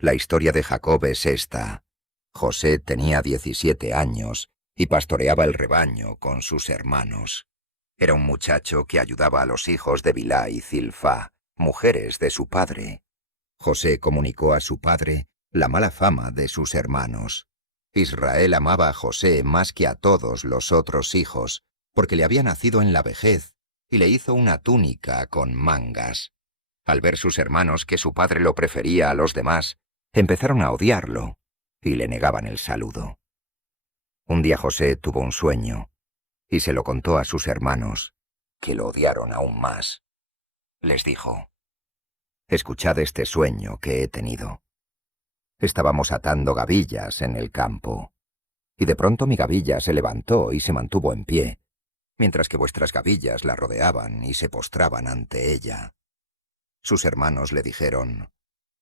La historia de Jacob es esta. José tenía 17 años y pastoreaba el rebaño con sus hermanos. Era un muchacho que ayudaba a los hijos de Bilhá y Zilfá, mujeres de su padre. José comunicó a su padre la mala fama de sus hermanos. Israel amaba a José más que a todos los otros hijos, porque le había nacido en la vejez, y le hizo una túnica con mangas. Al ver sus hermanos que su padre lo prefería a los demás, empezaron a odiarlo, y le negaban el saludo. Un día José tuvo un sueño, y se lo contó a sus hermanos, que lo odiaron aún más. Les dijo: «Escuchad este sueño que he tenido. Estábamos atando gavillas en el campo, y de pronto mi gavilla se levantó y se mantuvo en pie, mientras que vuestras gavillas la rodeaban y se postraban ante ella». Sus hermanos le dijeron: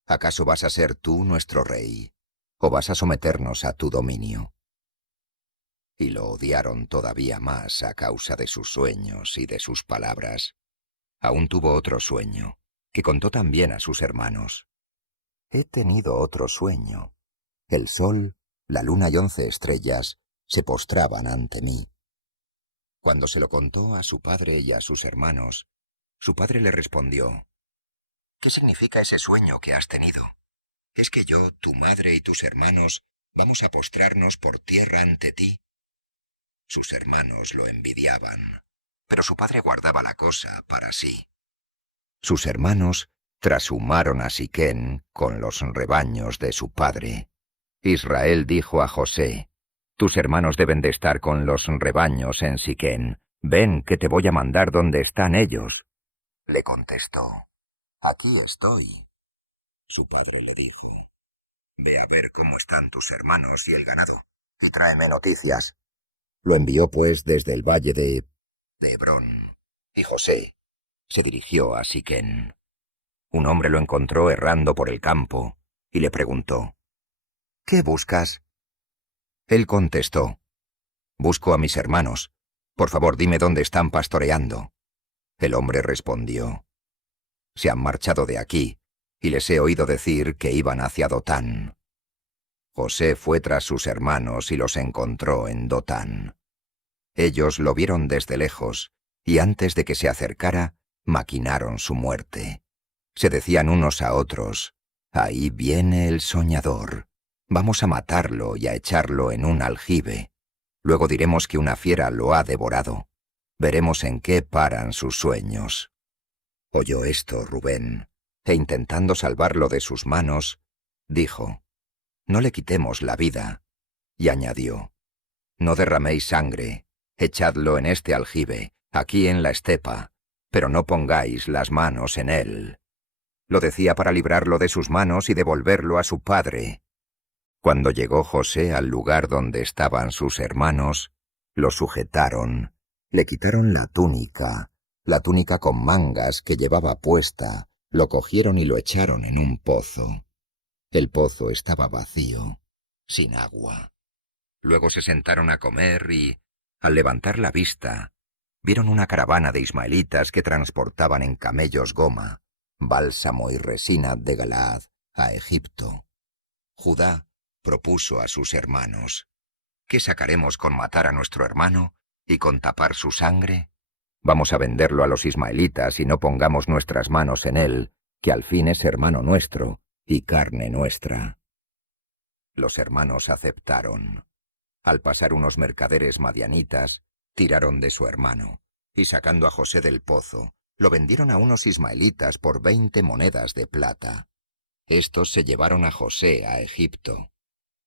«¿Acaso vas a ser tú nuestro rey, o vas a someternos a tu dominio?» Y lo odiaron todavía más a causa de sus sueños y de sus palabras. Aún tuvo otro sueño, que contó también a sus hermanos. «He tenido otro sueño. El sol, la luna y 11 estrellas se postraban ante mí». Cuando se lo contó a su padre y a sus hermanos, su padre le respondió: «¿Qué significa ese sueño que has tenido? ¿Es que yo, tu madre y tus hermanos vamos a postrarnos por tierra ante ti?» Sus hermanos lo envidiaban, pero su padre guardaba la cosa para sí. Sus hermanos trashumaron a Siquén con los rebaños de su padre. Israel dijo a José: «Tus hermanos deben de estar con los rebaños en Siquén. Ven, que te voy a mandar donde están ellos». Le contestó: «Aquí estoy». Su padre le dijo: «Ve a ver cómo están tus hermanos y el ganado, y tráeme noticias». Lo envió pues desde el valle de Hebrón, y José se dirigió a Siquén. Un hombre lo encontró errando por el campo, y le preguntó: «¿Qué buscas?» Él contestó: «Busco a mis hermanos. Por favor, dime dónde están pastoreando». El hombre respondió: «Se han marchado de aquí, y les he oído decir que iban hacia Dotán». José fue tras sus hermanos y los encontró en Dotán. Ellos lo vieron desde lejos, y antes de que se acercara, maquinaron su muerte. Se decían unos a otros: «Ahí viene el soñador. Vamos a matarlo y a echarlo en un aljibe. Luego diremos que una fiera lo ha devorado. Veremos en qué paran sus sueños». Oyó esto Rubén, e intentando salvarlo de sus manos, dijo: «No le quitemos la vida». Y añadió: «No derraméis sangre. Echadlo en este aljibe, aquí en la estepa, pero no pongáis las manos en él». Lo decía para librarlo de sus manos y devolverlo a su padre. Cuando llegó José al lugar donde estaban sus hermanos, lo sujetaron, le quitaron la túnica con mangas que llevaba puesta, lo cogieron y lo echaron en un pozo. El pozo estaba vacío, sin agua. Luego se sentaron a comer y, al levantar la vista, vieron una caravana de ismaelitas que transportaban en camellos goma, bálsamo y resina de Galaad a Egipto. Judá propuso a sus hermanos: «¿Qué sacaremos con matar a nuestro hermano y con tapar su sangre? Vamos a venderlo a los ismaelitas y no pongamos nuestras manos en él, que al fin es hermano nuestro y carne nuestra». Los hermanos aceptaron. Al pasar unos mercaderes madianitas, tiraron de su hermano, y sacando a José del pozo, lo vendieron a unos ismaelitas por 20 monedas de plata. Estos se llevaron a José a Egipto.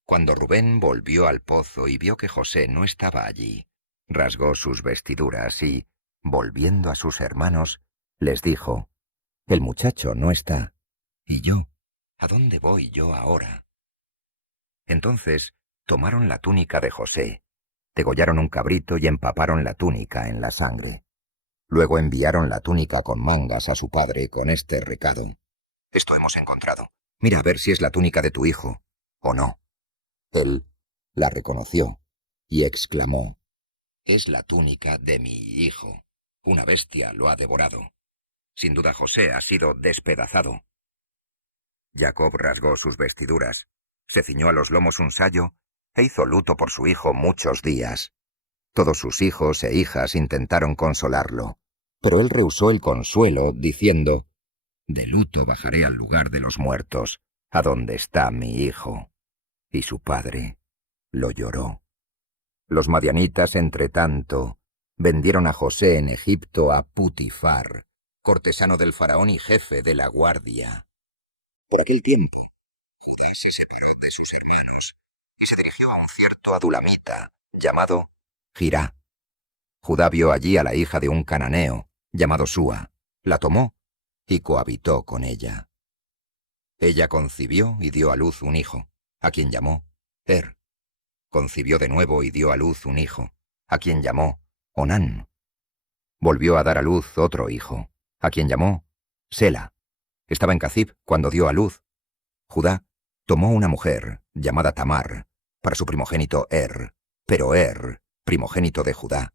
Cuando Rubén volvió al pozo y vio que José no estaba allí, rasgó sus vestiduras y, volviendo a sus hermanos, les dijo: «El muchacho no está. ¿Y yo? ¿A dónde voy yo ahora?» Entonces tomaron la túnica de José, degollaron un cabrito y empaparon la túnica en la sangre. Luego enviaron la túnica con mangas a su padre con este recado: «Esto hemos encontrado. Mira a ver si es la túnica de tu hijo, o no». Él la reconoció y exclamó: «Es la túnica de mi hijo. Una bestia lo ha devorado. Sin duda José ha sido despedazado». Jacob rasgó sus vestiduras, se ciñó a los lomos un sayo e hizo luto por su hijo muchos días. Todos sus hijos e hijas intentaron consolarlo, pero él rehusó el consuelo, diciendo: «De luto bajaré al lugar de los muertos, a donde está mi hijo». Y su padre lo lloró. Los madianitas, entretanto, vendieron a José en Egipto a Putifar, cortesano del faraón y jefe de la guardia. Por aquel tiempo, Judá se separó de sus hermanos y se dirigió a un cierto adulamita, llamado Jirá. Judá vio allí a la hija de un cananeo, llamado Súa, la tomó y cohabitó con ella. Ella concibió y dio a luz un hijo, a quien llamó Concibió de nuevo y dio a luz un hijo, a quien llamó Onán. Volvió a dar a luz otro hijo, a quien llamó Sela. Estaba en Cazib cuando dio a luz. Judá tomó una mujer, llamada Tamar, para su primogénito pero primogénito de Judá,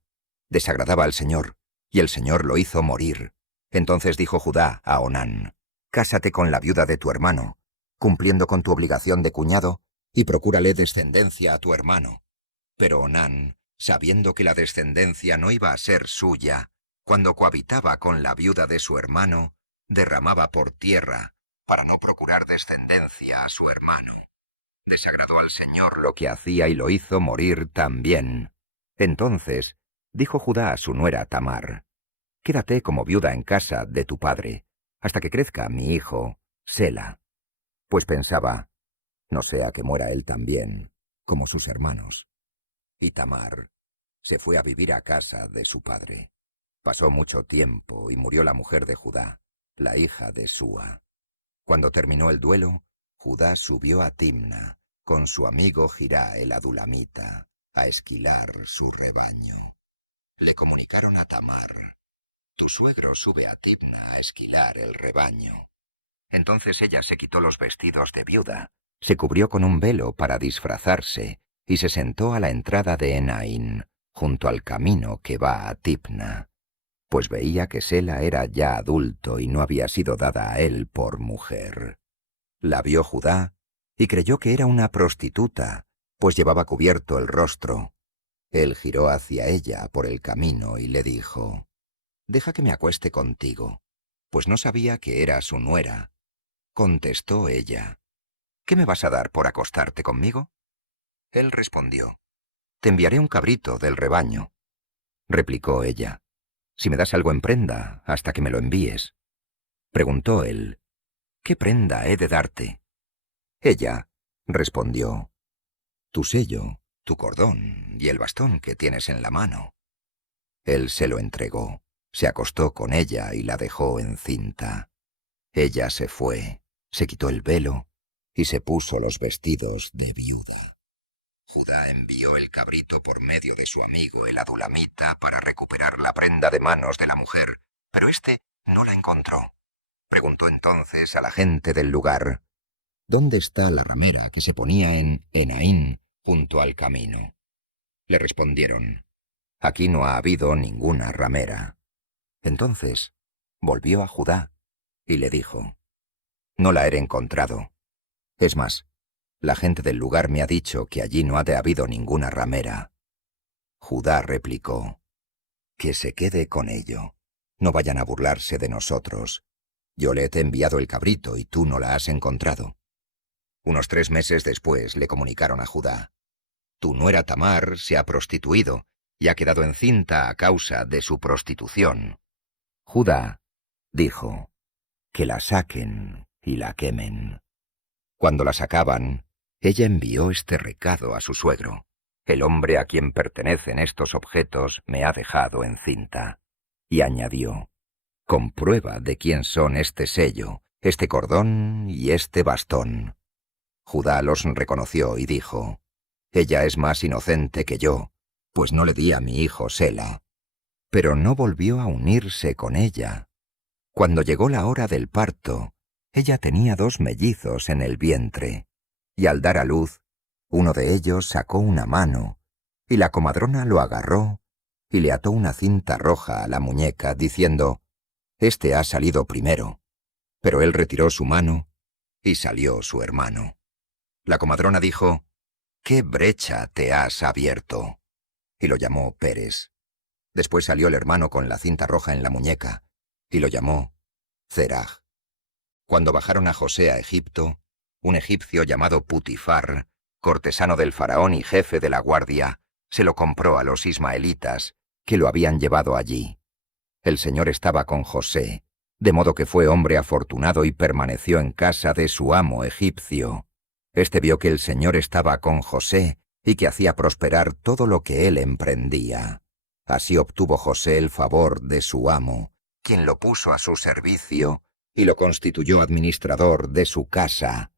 desagradaba al Señor, y el Señor lo hizo morir. Entonces dijo Judá a Onán: «Cásate con la viuda de tu hermano, cumpliendo con tu obligación de cuñado, y procúrale descendencia a tu hermano». Pero Onán, sabiendo que la descendencia no iba a ser suya, cuando cohabitaba con la viuda de su hermano, derramaba por tierra, para no procurar descendencia a su hermano. Desagradó al Señor lo que hacía y lo hizo morir también. Entonces dijo Judá a su nuera Tamar: «Quédate como viuda en casa de tu padre, hasta que crezca mi hijo, Sela». Pues pensaba: «No sea que muera él también, como sus hermanos». Y Tamar se fue a vivir a casa de su padre. Pasó mucho tiempo y murió la mujer de Judá, la hija de Súa. Cuando terminó el duelo, Judá subió a Timna con su amigo Jirá el adulamita a esquilar su rebaño. Le comunicaron a Tamar: «Tu suegro sube a Timna a esquilar el rebaño». Entonces ella se quitó los vestidos de viuda, se cubrió con un velo para disfrazarse y se sentó a la entrada de Enaín, junto al camino que va a Timna, pues veía que Sela era ya adulto y no había sido dada a él por mujer. La vio Judá y creyó que era una prostituta, pues llevaba cubierto el rostro. Él giró hacia ella por el camino y le dijo: «Deja que me acueste contigo», pues no sabía que era su nuera. Contestó ella: «¿Qué me vas a dar por acostarte conmigo?». Él respondió: «Te enviaré un cabrito del rebaño». Replicó ella: «Si me das algo en prenda, hasta que me lo envíes». Preguntó él: «¿Qué prenda he de darte?». Ella respondió: «Tu sello, tu cordón y el bastón que tienes en la mano». Él se lo entregó, se acostó con ella y la dejó encinta. Ella se fue, se quitó el velo y se puso los vestidos de viuda. Judá envió el cabrito por medio de su amigo el adulamita para recuperar la prenda de manos de la mujer, pero éste no la encontró. Preguntó entonces a la gente del lugar: «¿Dónde está la ramera que se ponía en Enaín, junto al camino?». Le respondieron: «Aquí no ha habido ninguna ramera». Entonces volvió a Judá y le dijo: «No la he encontrado. Es más, la gente del lugar me ha dicho que allí no ha de habido ninguna ramera». Judá replicó: «Que se quede con ello. No vayan a burlarse de nosotros. Yo le he enviado el cabrito y tú no la has encontrado». Unos 3 meses después le comunicaron a Judá: «Tu nuera Tamar se ha prostituido y ha quedado encinta a causa de su prostitución». Judá dijo: «Que la saquen y la quemen». Cuando la sacaban, ella envió este recado a su suegro: «El hombre a quien pertenecen estos objetos me ha dejado encinta». Y añadió: «Comprueba de quién son este sello, este cordón y este bastón». Judá los reconoció y dijo: «Ella es más inocente que yo, pues no le di a mi hijo Sela». Pero no volvió a unirse con ella. Cuando llegó la hora del parto, ella tenía 2 mellizos en el vientre, y al dar a luz, uno de ellos sacó una mano, y la comadrona lo agarró y le ató una cinta roja a la muñeca, diciendo: «Este ha salido primero». Pero él retiró su mano y salió su hermano. La comadrona dijo: «¿Qué brecha te has abierto?», y lo llamó Pérez. Después salió el hermano con la cinta roja en la muñeca, y lo llamó Zeraj. Cuando bajaron a José a Egipto, un egipcio llamado Putifar, cortesano del faraón y jefe de la guardia, se lo compró a los ismaelitas, que lo habían llevado allí. El Señor estaba con José, de modo que fue hombre afortunado y permaneció en casa de su amo egipcio. Este vio que el Señor estaba con José y que hacía prosperar todo lo que él emprendía. Así obtuvo José el favor de su amo, quien lo puso a su servicio y lo constituyó administrador de su casa,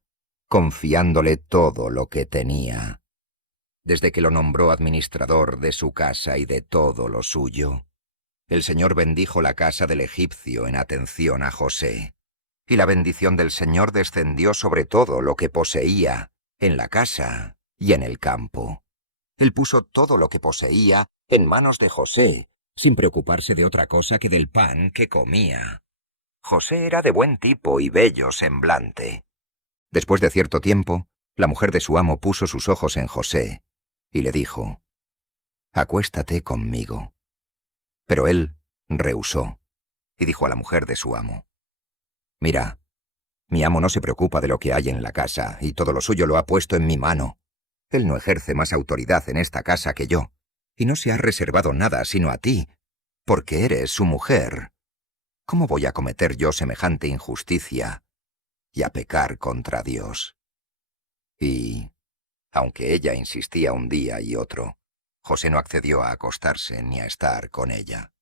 confiándole todo lo que tenía. Desde que lo nombró administrador de su casa y de todo lo suyo, el Señor bendijo la casa del egipcio en atención a José, y la bendición del Señor descendió sobre todo lo que poseía, en la casa y en el campo. Él puso todo lo que poseía en manos de José, sin preocuparse de otra cosa que del pan que comía. José era de buen tipo y bello semblante. Después de cierto tiempo, la mujer de su amo puso sus ojos en José y le dijo: «Acuéstate conmigo». Pero él rehusó y dijo a la mujer de su amo: «Mira, mi amo no se preocupa de lo que hay en la casa y todo lo suyo lo ha puesto en mi mano. Él no ejerce más autoridad en esta casa que yo, y no se ha reservado nada sino a ti, porque eres su mujer. ¿Cómo voy a cometer yo semejante injusticia y a pecar contra Dios?». Y, aunque ella insistía un día y otro, José no accedió a acostarse ni a estar con ella.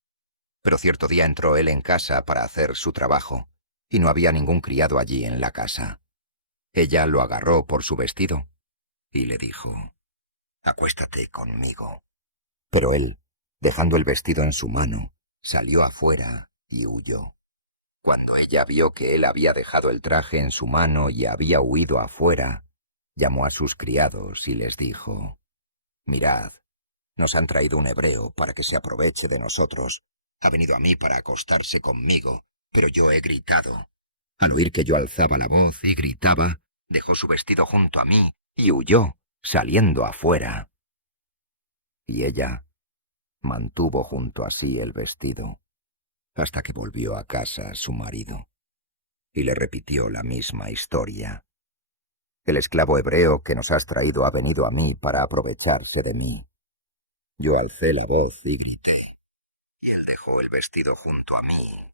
Pero cierto día entró él en casa para hacer su trabajo, y no había ningún criado allí en la casa. Ella lo agarró por su vestido y le dijo: «Acuéstate conmigo». Pero él, dejando el vestido en su mano, salió afuera y huyó. Cuando ella vio que él había dejado el traje en su mano y había huido afuera, llamó a sus criados y les dijo: «Mirad, nos han traído un hebreo para que se aproveche de nosotros. Ha venido a mí para acostarse conmigo, pero yo he gritado». Al oír que yo alzaba la voz y gritaba, dejó su vestido junto a mí y huyó, saliendo afuera. Y ella mantuvo junto a sí el vestido, hasta que volvió a casa su marido, y le repitió la misma historia. «El esclavo hebreo que nos has traído ha venido a mí para aprovecharse de mí». Yo alcé la voz y grité, y él dejó el vestido junto a mí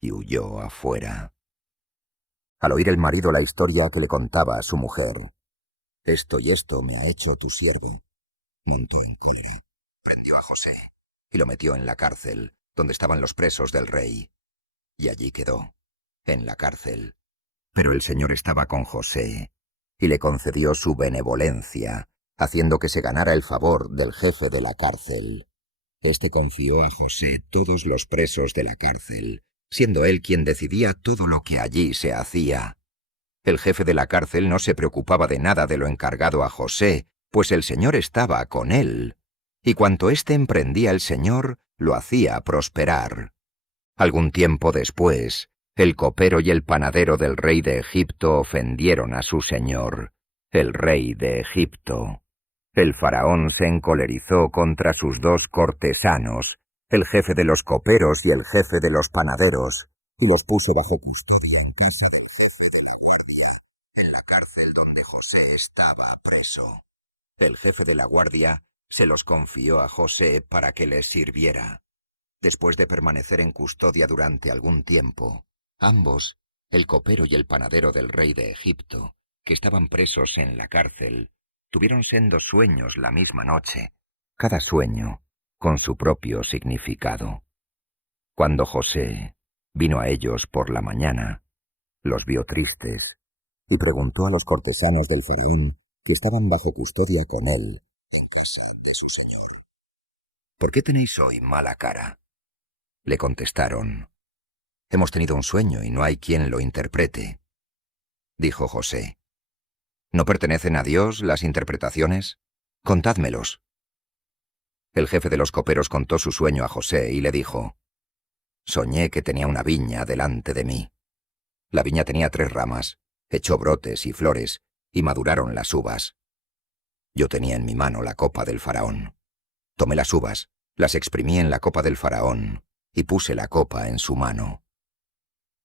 y huyó afuera. Al oír el marido la historia que le contaba a su mujer: «Esto y esto me ha hecho tu siervo», montó en cólera, prendió a José y lo metió en la cárcel, donde estaban los presos del rey. Y allí quedó, en la cárcel. Pero el Señor estaba con José y le concedió su benevolencia, haciendo que se ganara el favor del jefe de la cárcel. Este confió a José todos los presos de la cárcel, siendo él quien decidía todo lo que allí se hacía. El jefe de la cárcel no se preocupaba de nada de lo encargado a José, pues el Señor estaba con él, y cuanto éste emprendía el Señor, lo hacía prosperar. Algún tiempo después, el copero y el panadero del rey de Egipto ofendieron a su señor, el rey de Egipto. El faraón se encolerizó contra sus dos cortesanos, el jefe de los coperos y el jefe de los panaderos, y los puso bajo custodia en la cárcel donde José estaba preso. El jefe de la guardia se los confió a José para que les sirviera. Después de permanecer en custodia durante algún tiempo, ambos, el copero y el panadero del rey de Egipto, que estaban presos en la cárcel, tuvieron sendos sueños la misma noche, cada sueño con su propio significado. Cuando José vino a ellos por la mañana, los vio tristes y preguntó a los cortesanos del faraón que estaban bajo custodia con él en casa de su señor: «¿Por qué tenéis hoy mala cara?». Le contestaron: «Hemos tenido un sueño y no hay quien lo interprete». Dijo José: «¿No pertenecen a Dios las interpretaciones? Contádmelos». El jefe de los coperos contó su sueño a José y le dijo: «Soñé que tenía una viña delante de mí. La viña tenía 3 ramas, echó brotes y flores, y maduraron las uvas. Yo tenía en mi mano la copa del faraón. Tomé las uvas, las exprimí en la copa del faraón, y puse la copa en su mano.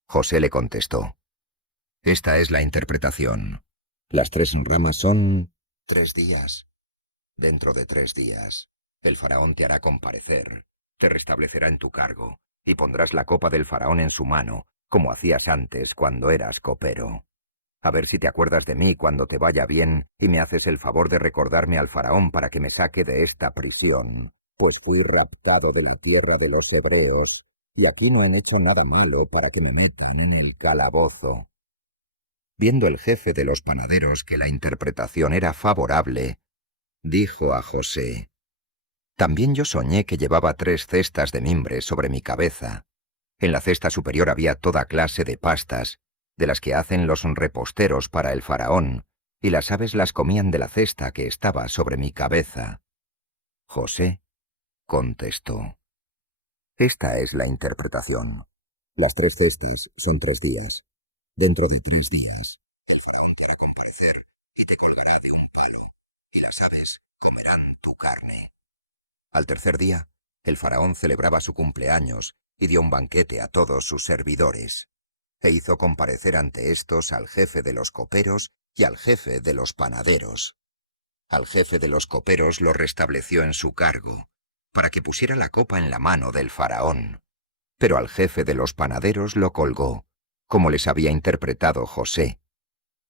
José le contestó: «Esta es la interpretación. Las 3 ramas son 3 días. Dentro de 3 días, el faraón te hará comparecer, te restablecerá en tu cargo, y pondrás la copa del faraón en su mano, como hacías antes cuando eras copero. A ver si te acuerdas de mí cuando te vaya bien y me haces el favor de recordarme al faraón para que me saque de esta prisión, pues fui raptado de la tierra de los hebreos, y aquí no han hecho nada malo para que me metan en el calabozo». Viendo el jefe de los panaderos que la interpretación era favorable, dijo a José: «También yo soñé que llevaba 3 cestas de mimbre sobre mi cabeza. En la cesta superior había toda clase de pastas, de las que hacen los reposteros para el faraón, y las aves las comían de la cesta que estaba sobre mi cabeza». José contestó: «Esta es la interpretación. Las 3 cestas son 3 días. Dentro de 3 días, y te colgará de un palo, y las aves comerán tu carne». Al tercer día, el faraón celebraba su cumpleaños y dio un banquete a todos sus servidores, e hizo comparecer ante éstos al jefe de los coperos y al jefe de los panaderos. Al jefe de los coperos lo restableció en su cargo, para que pusiera la copa en la mano del faraón, pero al jefe de los panaderos lo colgó, como les había interpretado José.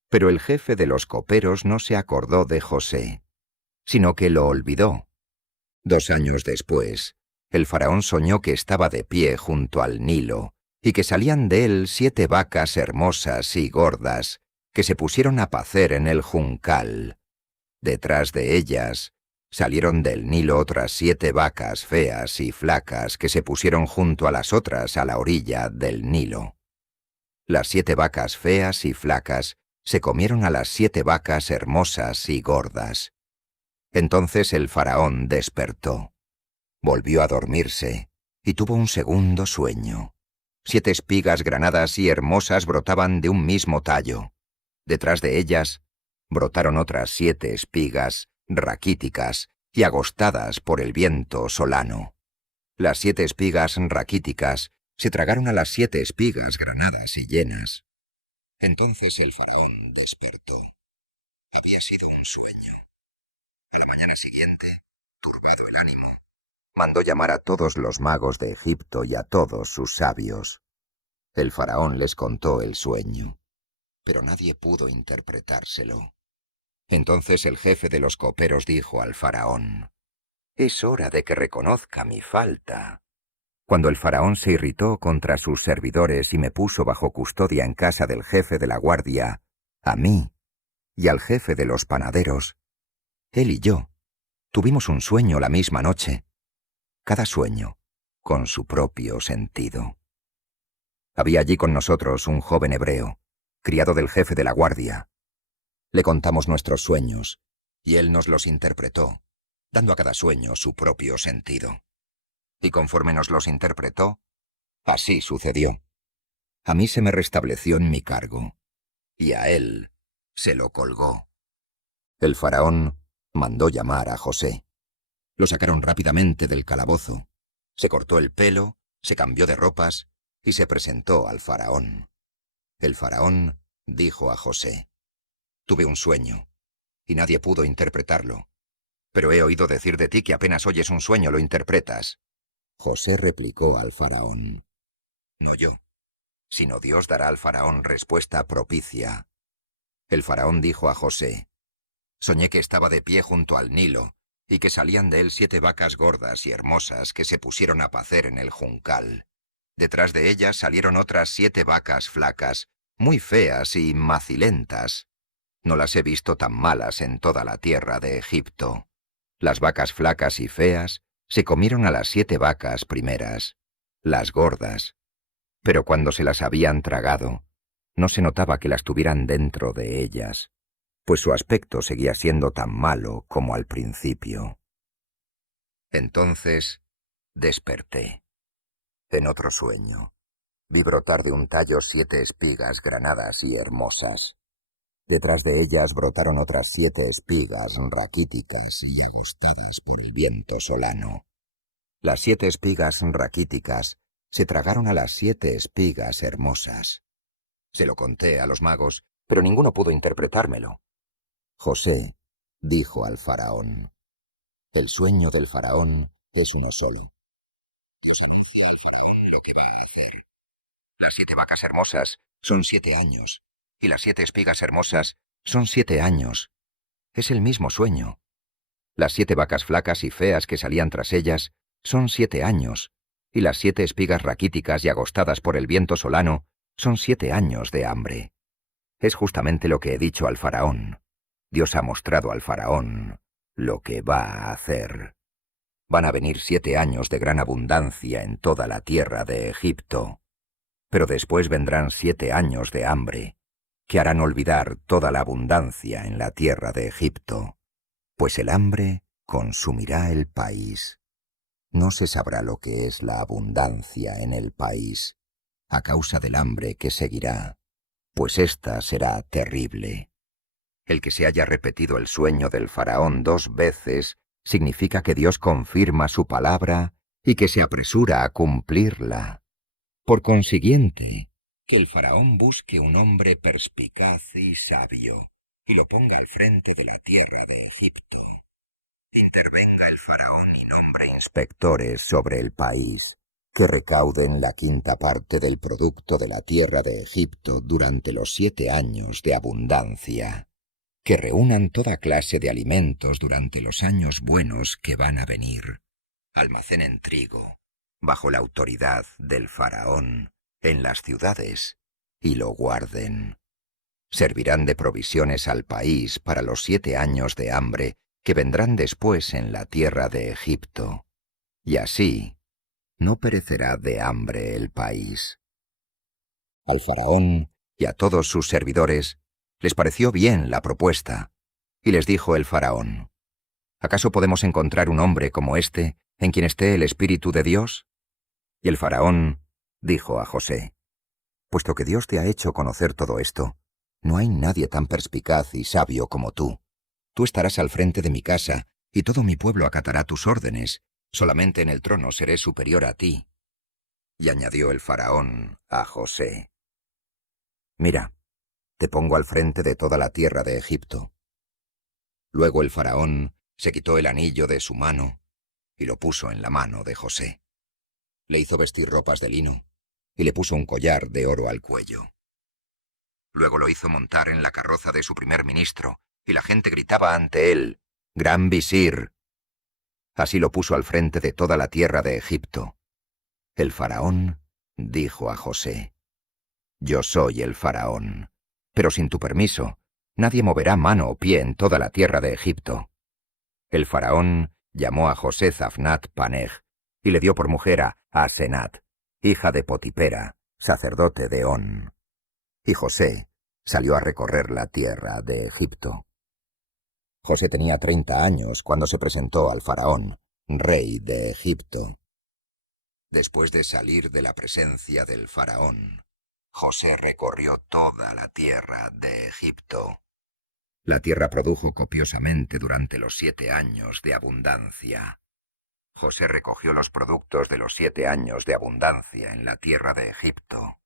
Pero el jefe de los coperos no se acordó de José, sino que lo olvidó. 2 años después, el faraón soñó que estaba de pie junto al Nilo, y que salían de él 7 vacas hermosas y gordas, que se pusieron a pacer en el juncal. Detrás de ellas, salieron del Nilo otras 7 vacas feas y flacas, que se pusieron junto a las otras a la orilla del Nilo. Las 7 vacas feas y flacas se comieron a las 7 vacas hermosas y gordas. Entonces el faraón despertó. Volvió a dormirse y tuvo un segundo sueño. 7 espigas granadas y hermosas brotaban de un mismo tallo. Detrás de ellas brotaron otras 7 espigas raquíticas y agostadas por el viento solano. Las 7 espigas raquíticas se tragaron a las 7 espigas granadas y llenas. Entonces el faraón despertó. Había sido un sueño. A la mañana siguiente, turbado el ánimo, mandó llamar a todos los magos de Egipto y a todos sus sabios. El faraón les contó el sueño, pero nadie pudo interpretárselo. Entonces el jefe de los coperos dijo al faraón: «Es hora de que reconozca mi falta». Cuando el faraón se irritó contra sus servidores y me puso bajo custodia en casa del jefe de la guardia, a mí y al jefe de los panaderos, él y yo tuvimos un sueño la misma noche, cada sueño con su propio sentido. Había allí con nosotros un joven hebreo, criado del jefe de la guardia. Le contamos nuestros sueños, y él nos los interpretó, dando a cada sueño su propio sentido. Y conforme nos los interpretó, así sucedió. A mí se me restableció en mi cargo, y a él se lo colgó. El faraón mandó llamar a José. Lo sacaron rápidamente del calabozo. Se cortó el pelo, se cambió de ropas y se presentó al faraón. El faraón dijo a José: «Tuve un sueño, y nadie pudo interpretarlo. Pero he oído decir de ti que apenas oyes un sueño lo interpretas». José replicó al faraón: «No yo, sino Dios dará al faraón respuesta propicia». El faraón dijo a José: «Soñé que estaba de pie junto al Nilo, y que salían de él 7 vacas gordas y hermosas que se pusieron a pacer en el juncal. Detrás de ellas salieron otras 7 vacas flacas, muy feas y macilentas. No las he visto tan malas en toda la tierra de Egipto. Las vacas flacas y feas se comieron a las 7 vacas primeras, las gordas. Pero cuando se las habían tragado, no se notaba que las tuvieran dentro de ellas, pues su aspecto seguía siendo tan malo como al principio. Entonces desperté. En otro sueño, vi brotar de un tallo 7 espigas granadas y hermosas. Detrás de ellas brotaron otras 7 espigas raquíticas y agostadas por el viento solano. Las 7 espigas raquíticas se tragaron a las 7 espigas hermosas. Se lo conté a los magos, pero ninguno pudo interpretármelo. José dijo al faraón: el sueño del faraón es uno solo. Dios anuncia al faraón lo que va a hacer. Las 7 vacas hermosas son 7 años, y las 7 espigas hermosas son 7 años. Es el mismo sueño. Las 7 vacas flacas y feas que salían tras ellas son 7 años, y las 7 espigas raquíticas y agostadas por el viento solano son 7 años de hambre. Es justamente lo que he dicho al faraón. Dios ha mostrado al faraón lo que va a hacer. Van a venir 7 años de gran abundancia en toda la tierra de Egipto, pero después vendrán 7 años de hambre, que harán olvidar toda la abundancia en la tierra de Egipto, pues el hambre consumirá el país. No se sabrá lo que es la abundancia en el país, a causa del hambre que seguirá, pues ésta será terrible. El que se haya repetido el sueño del faraón 2 veces significa que Dios confirma su palabra y que se apresura a cumplirla. Por consiguiente, que el faraón busque un hombre perspicaz y sabio y lo ponga al frente de la tierra de Egipto. Intervenga el faraón y nombre inspectores sobre el país, que recauden la 5ª parte del producto de la tierra de Egipto durante los 7 años de abundancia, que reúnan toda clase de alimentos durante los años buenos que van a venir, almacenen trigo, bajo la autoridad del faraón, en las ciudades, y lo guarden. Servirán de provisiones al país para los 7 años de hambre que vendrán después en la tierra de Egipto, y así no perecerá de hambre el país. Al faraón y a todos sus servidores les pareció bien la propuesta, y les dijo el faraón: ¿acaso podemos encontrar un hombre como este en quien esté el Espíritu de Dios? Y el faraón dijo a José: puesto que Dios te ha hecho conocer todo esto, no hay nadie tan perspicaz y sabio como tú. Tú estarás al frente de mi casa, y todo mi pueblo acatará tus órdenes. Solamente en el trono seré superior a ti. Y añadió el faraón a José: mira, te pongo al frente de toda la tierra de Egipto. Luego el faraón se quitó el anillo de su mano y lo puso en la mano de José. Le hizo vestir ropas de lino y le puso un collar de oro al cuello. Luego lo hizo montar en la carroza de su primer ministro, y la gente gritaba ante él: «¡Gran visir!». Así lo puso al frente de toda la tierra de Egipto. El faraón dijo a José: «Yo soy el faraón, pero sin tu permiso, nadie moverá mano o pie en toda la tierra de Egipto». El faraón llamó a José Zafnat Panej y le dio por mujer a Asenat, hija de Potipera, sacerdote de On. Y José salió a recorrer la tierra de Egipto. José tenía 30 años cuando se presentó al faraón, rey de Egipto. Después de salir de la presencia del faraón, José recorrió toda la tierra de Egipto. La tierra produjo copiosamente durante los 7 años de abundancia. José recogió los productos de los 7 años de abundancia en la tierra de Egipto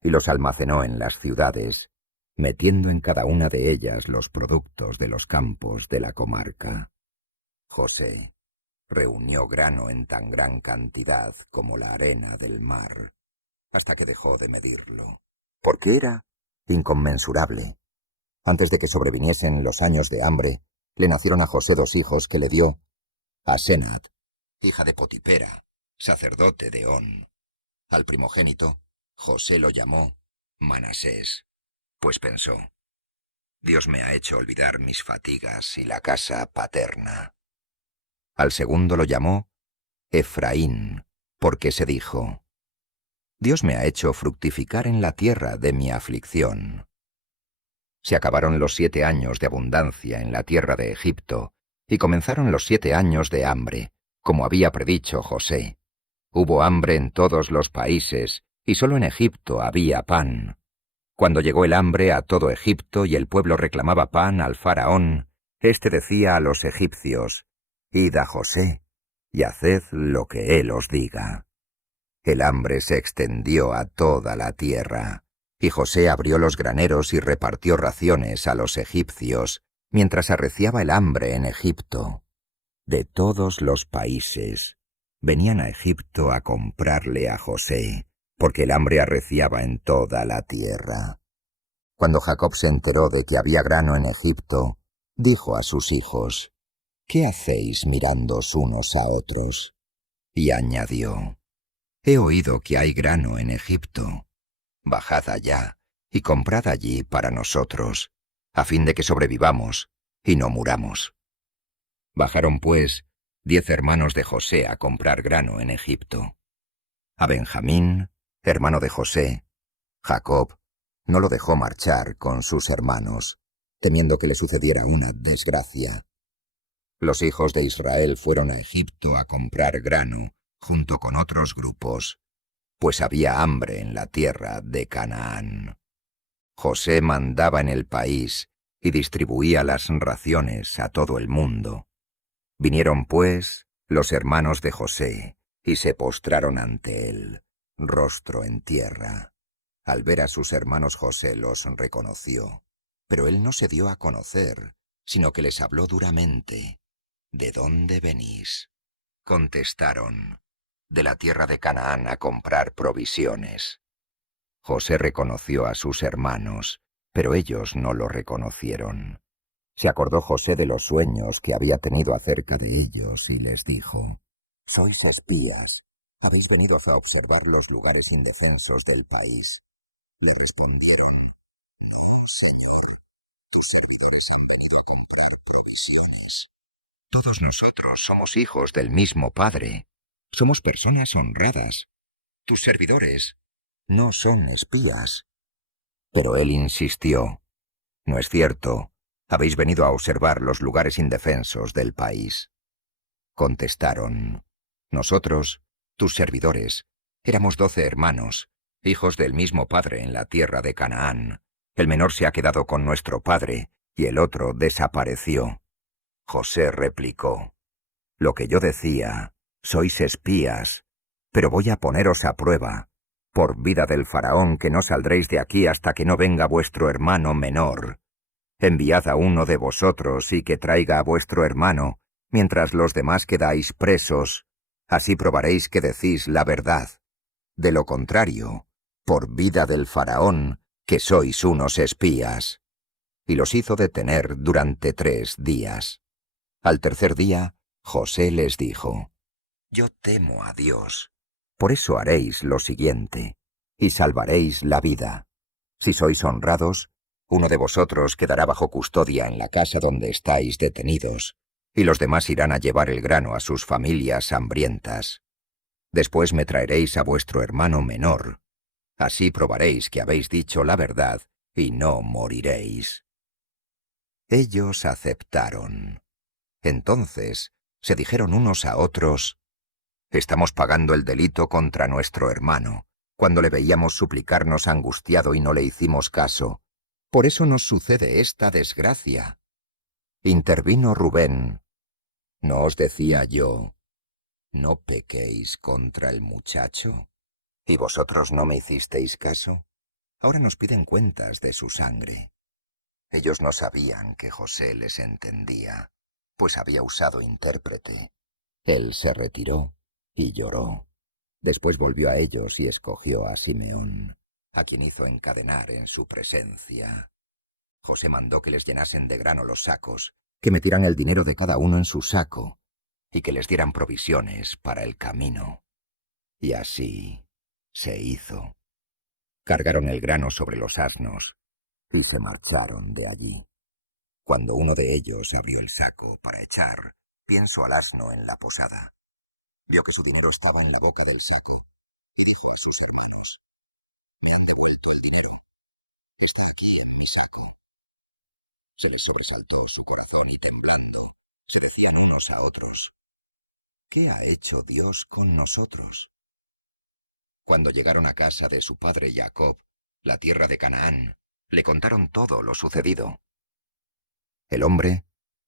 y los almacenó en las ciudades, metiendo en cada una de ellas los productos de los campos de la comarca. José reunió grano en tan gran cantidad como la arena del mar, hasta que dejó de medirlo, porque era inconmensurable. Antes de que sobreviniesen los años de hambre, le nacieron a José 2 hijos que le dio: Asenat, hija de Potipera, sacerdote de On. Al primogénito, José lo llamó Manasés, pues pensó: Dios me ha hecho olvidar mis fatigas y la casa paterna. Al segundo lo llamó Efraín, porque se dijo: Dios me ha hecho fructificar en la tierra de mi aflicción. Se acabaron los 7 años de abundancia en la tierra de Egipto, y comenzaron los 7 años de hambre, como había predicho José. Hubo hambre en todos los países, y solo en Egipto había pan. Cuando llegó el hambre a todo Egipto y el pueblo reclamaba pan al faraón, éste decía a los egipcios: «Id a José y haced lo que él os diga». El hambre se extendió a toda la tierra, y José abrió los graneros y repartió raciones a los egipcios, mientras arreciaba el hambre en Egipto. De todos los países venían a Egipto a comprarle a José, porque el hambre arreciaba en toda la tierra. Cuando Jacob se enteró de que había grano en Egipto, dijo a sus hijos: «¿Qué hacéis mirándoos unos a otros?». Y añadió: «He oído que hay grano en Egipto. Bajad allá y comprad allí para nosotros, a fin de que sobrevivamos y no muramos». Bajaron, pues, 10 hermanos de José a comprar grano en Egipto. A Benjamín, hermano de José, Jacob no lo dejó marchar con sus hermanos, temiendo que le sucediera una desgracia. Los hijos de Israel fueron a Egipto a comprar grano, junto con otros grupos, pues había hambre en la tierra de Canaán. José mandaba en el país y distribuía las raciones a todo el mundo. Vinieron, pues, los hermanos de José y se postraron ante él, rostro en tierra. Al ver a sus hermanos, José los reconoció, pero él no se dio a conocer, sino que les habló duramente. «¿De dónde venís?». Contestaron: «De la tierra de Canaán a comprar provisiones». José reconoció a sus hermanos, pero ellos no lo reconocieron. Se acordó José de los sueños que había tenido acerca de ellos y les dijo: «Sois espías, habéis venido a observar los lugares indefensos del país». Le respondieron: «Todos nosotros somos hijos del mismo Padre. Somos personas honradas. Tus servidores no son espías». Pero él insistió: «No es cierto. Habéis venido a observar los lugares indefensos del país». Contestaron: «Nosotros, tus servidores, éramos 12 hermanos, hijos del mismo padre en la tierra de Canaán. El menor se ha quedado con nuestro padre y el otro desapareció». José replicó: «Lo que yo decía, sois espías, pero voy a poneros a prueba. Por vida del faraón, que no saldréis de aquí hasta que no venga vuestro hermano menor. Enviad a uno de vosotros y que traiga a vuestro hermano, mientras los demás quedáis presos. Así probaréis que decís la verdad. De lo contrario, por vida del faraón, que sois unos espías». Y los hizo detener durante 3 días. Al tercer día, José les dijo: «Yo temo a Dios. Por eso haréis lo siguiente, y salvaréis la vida. Si sois honrados, uno de vosotros quedará bajo custodia en la casa donde estáis detenidos, y los demás irán a llevar el grano a sus familias hambrientas. Después me traeréis a vuestro hermano menor. Así probaréis que habéis dicho la verdad y no moriréis». Ellos aceptaron. Entonces se dijeron unos a otros: «Estamos pagando el delito contra nuestro hermano, cuando le veíamos suplicarnos angustiado y no le hicimos caso. Por eso nos sucede esta desgracia». Intervino Rubén: «¿No os decía yo, no pequéis contra el muchacho? ¿Y vosotros no me hicisteis caso? Ahora nos piden cuentas de su sangre». Ellos no sabían que José les entendía, pues había usado intérprete. Él se retiró y lloró. Después volvió a ellos y escogió a Simeón, a quien hizo encadenar en su presencia. José mandó que les llenasen de grano los sacos, que metieran el dinero de cada uno en su saco, y que les dieran provisiones para el camino. Y así se hizo. Cargaron el grano sobre los asnos y se marcharon de allí. Cuando uno de ellos abrió el saco para echar pienso al asno en la posada, vio que su dinero estaba en la boca del saco y dijo a sus hermanos: «Me han devuelto el dinero. Está aquí en mi saco». Se les sobresaltó su corazón y temblando, se decían unos a otros: «¿Qué ha hecho Dios con nosotros?». Cuando llegaron a casa de su padre Jacob, la tierra de Canaán. Le contaron todo lo sucedido. El hombre,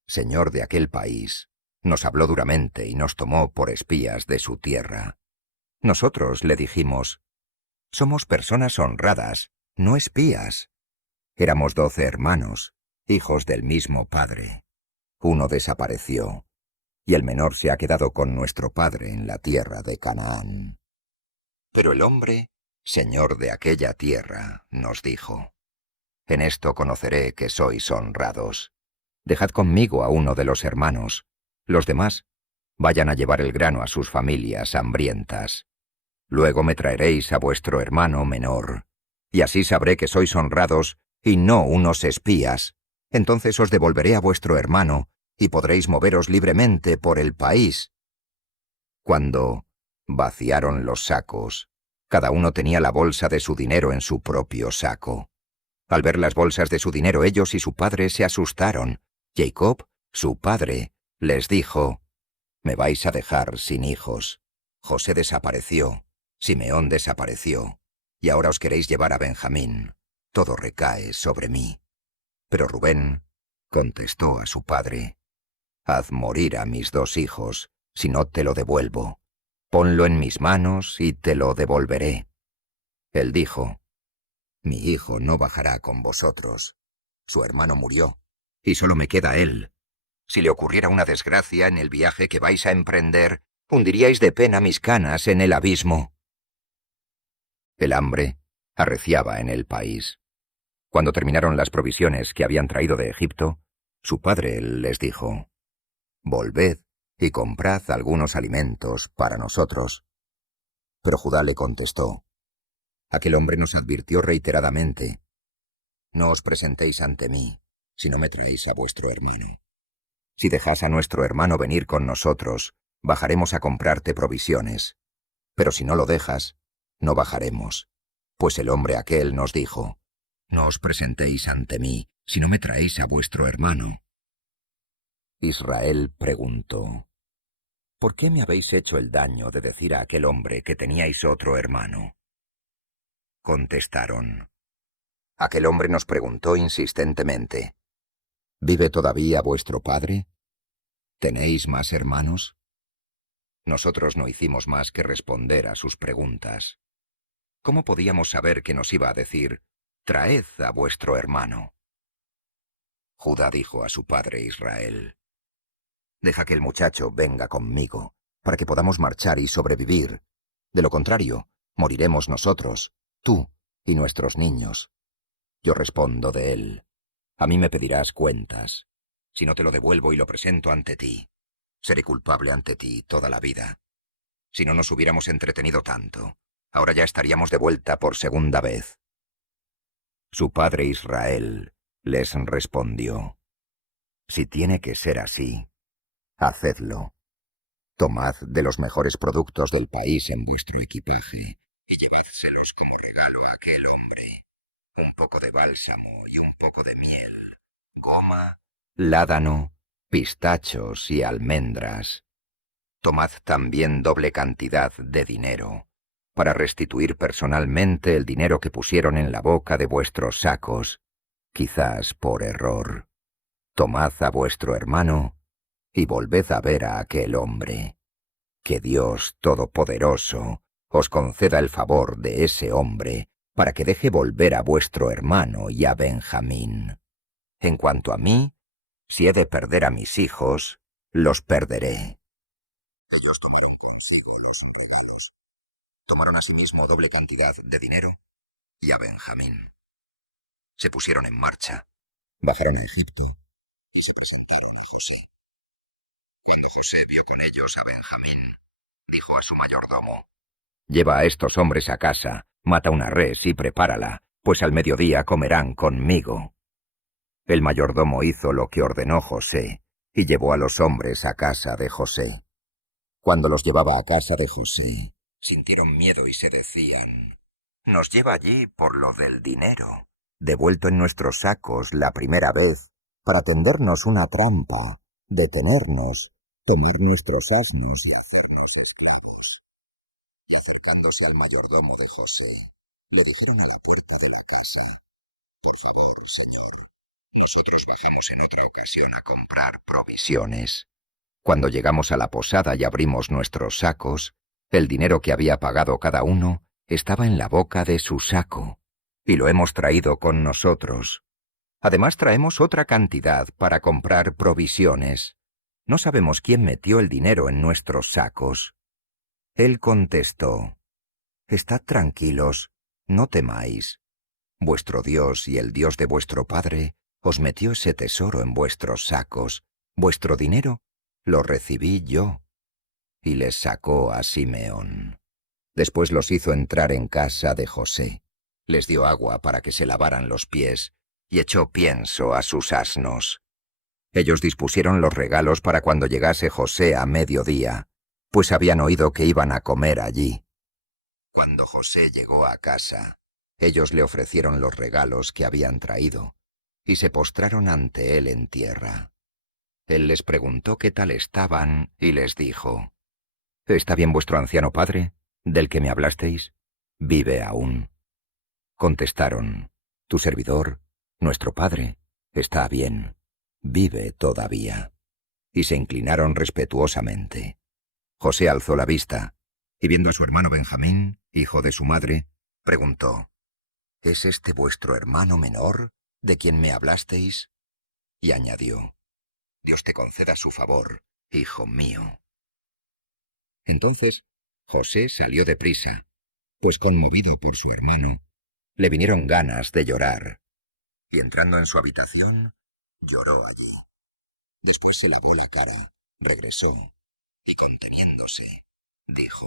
señor de aquel país, nos habló duramente y nos tomó por espías de su tierra. Nosotros le dijimos: somos personas honradas, no espías. Éramos 12 hermanos, hijos del mismo padre. Uno desapareció, y el menor se ha quedado con nuestro padre en la tierra de Canaán. Pero el hombre, señor de aquella tierra, nos dijo: en esto conoceré que sois honrados. Dejad conmigo a uno de los hermanos. Los demás vayan a llevar el grano a sus familias hambrientas. Luego me traeréis a vuestro hermano menor, y así sabré que sois honrados y no unos espías. Entonces os devolveré a vuestro hermano, y podréis moveros libremente por el país. Cuando vaciaron los sacos, cada uno tenía la bolsa de su dinero en su propio saco. Al ver las bolsas de su dinero, ellos y su padre se asustaron. Jacob, su padre, les dijo: me vais a dejar sin hijos. José desapareció, Simeón desapareció, y ahora os queréis llevar a Benjamín. Todo recae sobre mí. Pero Rubén contestó a su padre: haz morir a mis 2 hijos, si no te lo devuelvo. Ponlo en mis manos y te lo devolveré. Él dijo: mi hijo no bajará con vosotros. Su hermano murió, y solo me queda él. Si le ocurriera una desgracia en el viaje que vais a emprender, hundiríais de pena mis canas en el abismo. El hambre arreciaba en el país. Cuando terminaron las provisiones que habían traído de Egipto, su padre les dijo: volved y comprad algunos alimentos para nosotros. Pero Judá le contestó: aquel hombre nos advirtió reiteradamente: no os presentéis ante mí, si no me traéis a vuestro hermano. Si dejas a nuestro hermano venir con nosotros, bajaremos a comprarte provisiones. Pero si no lo dejas, no bajaremos. Pues el hombre aquel nos dijo: no os presentéis ante mí, si no me traéis a vuestro hermano. Israel preguntó: ¿por qué me habéis hecho el daño de decir a aquel hombre que teníais otro hermano? Contestaron: aquel hombre nos preguntó insistentemente: ¿vive todavía vuestro padre? ¿Tenéis más hermanos? Nosotros no hicimos más que responder a sus preguntas. ¿Cómo podíamos saber que nos iba a decir: traed a vuestro hermano? Judá dijo a su padre Israel: deja que el muchacho venga conmigo, para que podamos marchar y sobrevivir. De lo contrario, moriremos nosotros, tú y nuestros niños. Yo respondo de él: a mí me pedirás cuentas. Si no te lo devuelvo y lo presento ante ti, seré culpable ante ti toda la vida. Si no nos hubiéramos entretenido tanto, ahora ya estaríamos de vuelta por segunda vez. Su padre Israel les respondió: si tiene que ser así, hacedlo. Tomad de los mejores productos del país en vuestro equipaje y llevádselos como regalo a aquel hombre: un poco de bálsamo y un poco de miel, goma, ládano, pistachos y almendras. Tomad también doble cantidad de dinero, para restituir personalmente el dinero que pusieron en la boca de vuestros sacos, quizás por error. Tomad a vuestro hermano y volved a ver a aquel hombre. Que Dios Todopoderoso os conceda el favor de ese hombre, para que deje volver a vuestro hermano y a Benjamín. En cuanto a mí, si he de perder a mis hijos, los perderé. Tomaron asimismo doble cantidad de dinero y a Benjamín. Se pusieron en marcha, bajaron a Egipto y se presentaron a José. Cuando José vio con ellos a Benjamín, dijo a su mayordomo: lleva a estos hombres a casa, mata una res y prepárala, pues al mediodía comerán conmigo. El mayordomo hizo lo que ordenó José y llevó a los hombres a casa de José. Cuando los llevaba a casa de José, sintieron miedo y se decían: nos lleva allí por lo del dinero, devuelto en nuestros sacos la primera vez, para tendernos una trampa, detenernos, tomar nuestros asnos y hacernos esclavos. Y acercándose al mayordomo de José, Le dijeron a la puerta de la casa: «Por favor, señor, nosotros bajamos en otra ocasión a comprar provisiones». Cuando llegamos a la posada y abrimos nuestros sacos, el dinero que había pagado cada uno estaba en la boca de su saco, y lo hemos traído con nosotros. Además traemos otra cantidad para comprar provisiones. No sabemos quién metió el dinero en nuestros sacos. Él contestó: «Estad tranquilos, no temáis. Vuestro Dios y el Dios de vuestro padre os metió ese tesoro en vuestros sacos. Vuestro dinero lo recibí yo». Y les sacó a Simeón. Después los hizo entrar en casa de José. Les dio agua para que se lavaran los pies y echó pienso a sus asnos. Ellos dispusieron los regalos para cuando llegase José a mediodía, pues habían oído que iban a comer allí. Cuando José llegó a casa, ellos le ofrecieron los regalos que habían traído y se postraron ante él en tierra. Él les preguntó qué tal estaban y les dijo: «¿Está bien vuestro anciano padre, del que me hablasteis? ¿Vive aún?». Contestaron: «Tu servidor, nuestro padre, está bien, vive todavía». Y se inclinaron respetuosamente. José alzó la vista, y viendo a su hermano Benjamín, hijo de su madre, preguntó: «¿Es este vuestro hermano menor, de quien me hablasteis?». Y añadió: «Dios te conceda su favor, hijo mío». Entonces José salió deprisa, pues conmovido por su hermano, le vinieron ganas de llorar, y entrando en su habitación, lloró allí. Después se lavó la cara, regresó, y conteniéndose, dijo: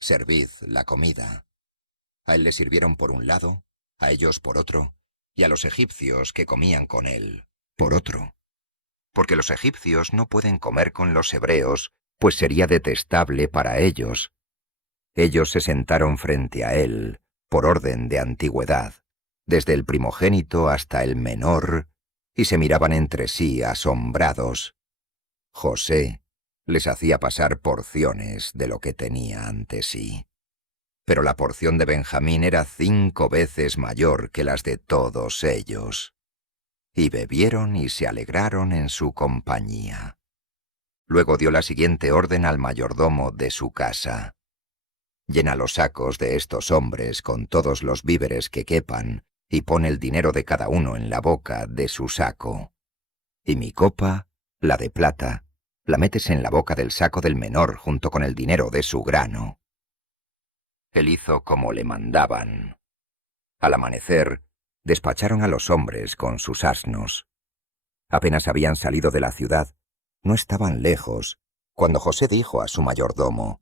«Servid la comida». A él le sirvieron por un lado, a ellos por otro, y a los egipcios que comían con él por otro. Porque los egipcios no pueden comer con los hebreos, pues sería detestable para ellos. Ellos se sentaron frente a él, por orden de antigüedad, desde el primogénito hasta el menor, y se miraban entre sí asombrados. José les hacía pasar porciones de lo que tenía ante sí. Pero la porción de Benjamín era 5 veces mayor que las de todos ellos. Y bebieron y se alegraron en su compañía. Luego dio la siguiente orden al mayordomo de su casa: «Llena los sacos de estos hombres con todos los víveres que quepan, y pon el dinero de cada uno en la boca de su saco. Y mi copa, la de plata, la metes en la boca del saco del menor junto con el dinero de su grano». Él hizo como le mandaban. Al amanecer, despacharon a los hombres con sus asnos. Apenas habían salido de la ciudad, no estaban lejos, cuando José dijo a su mayordomo: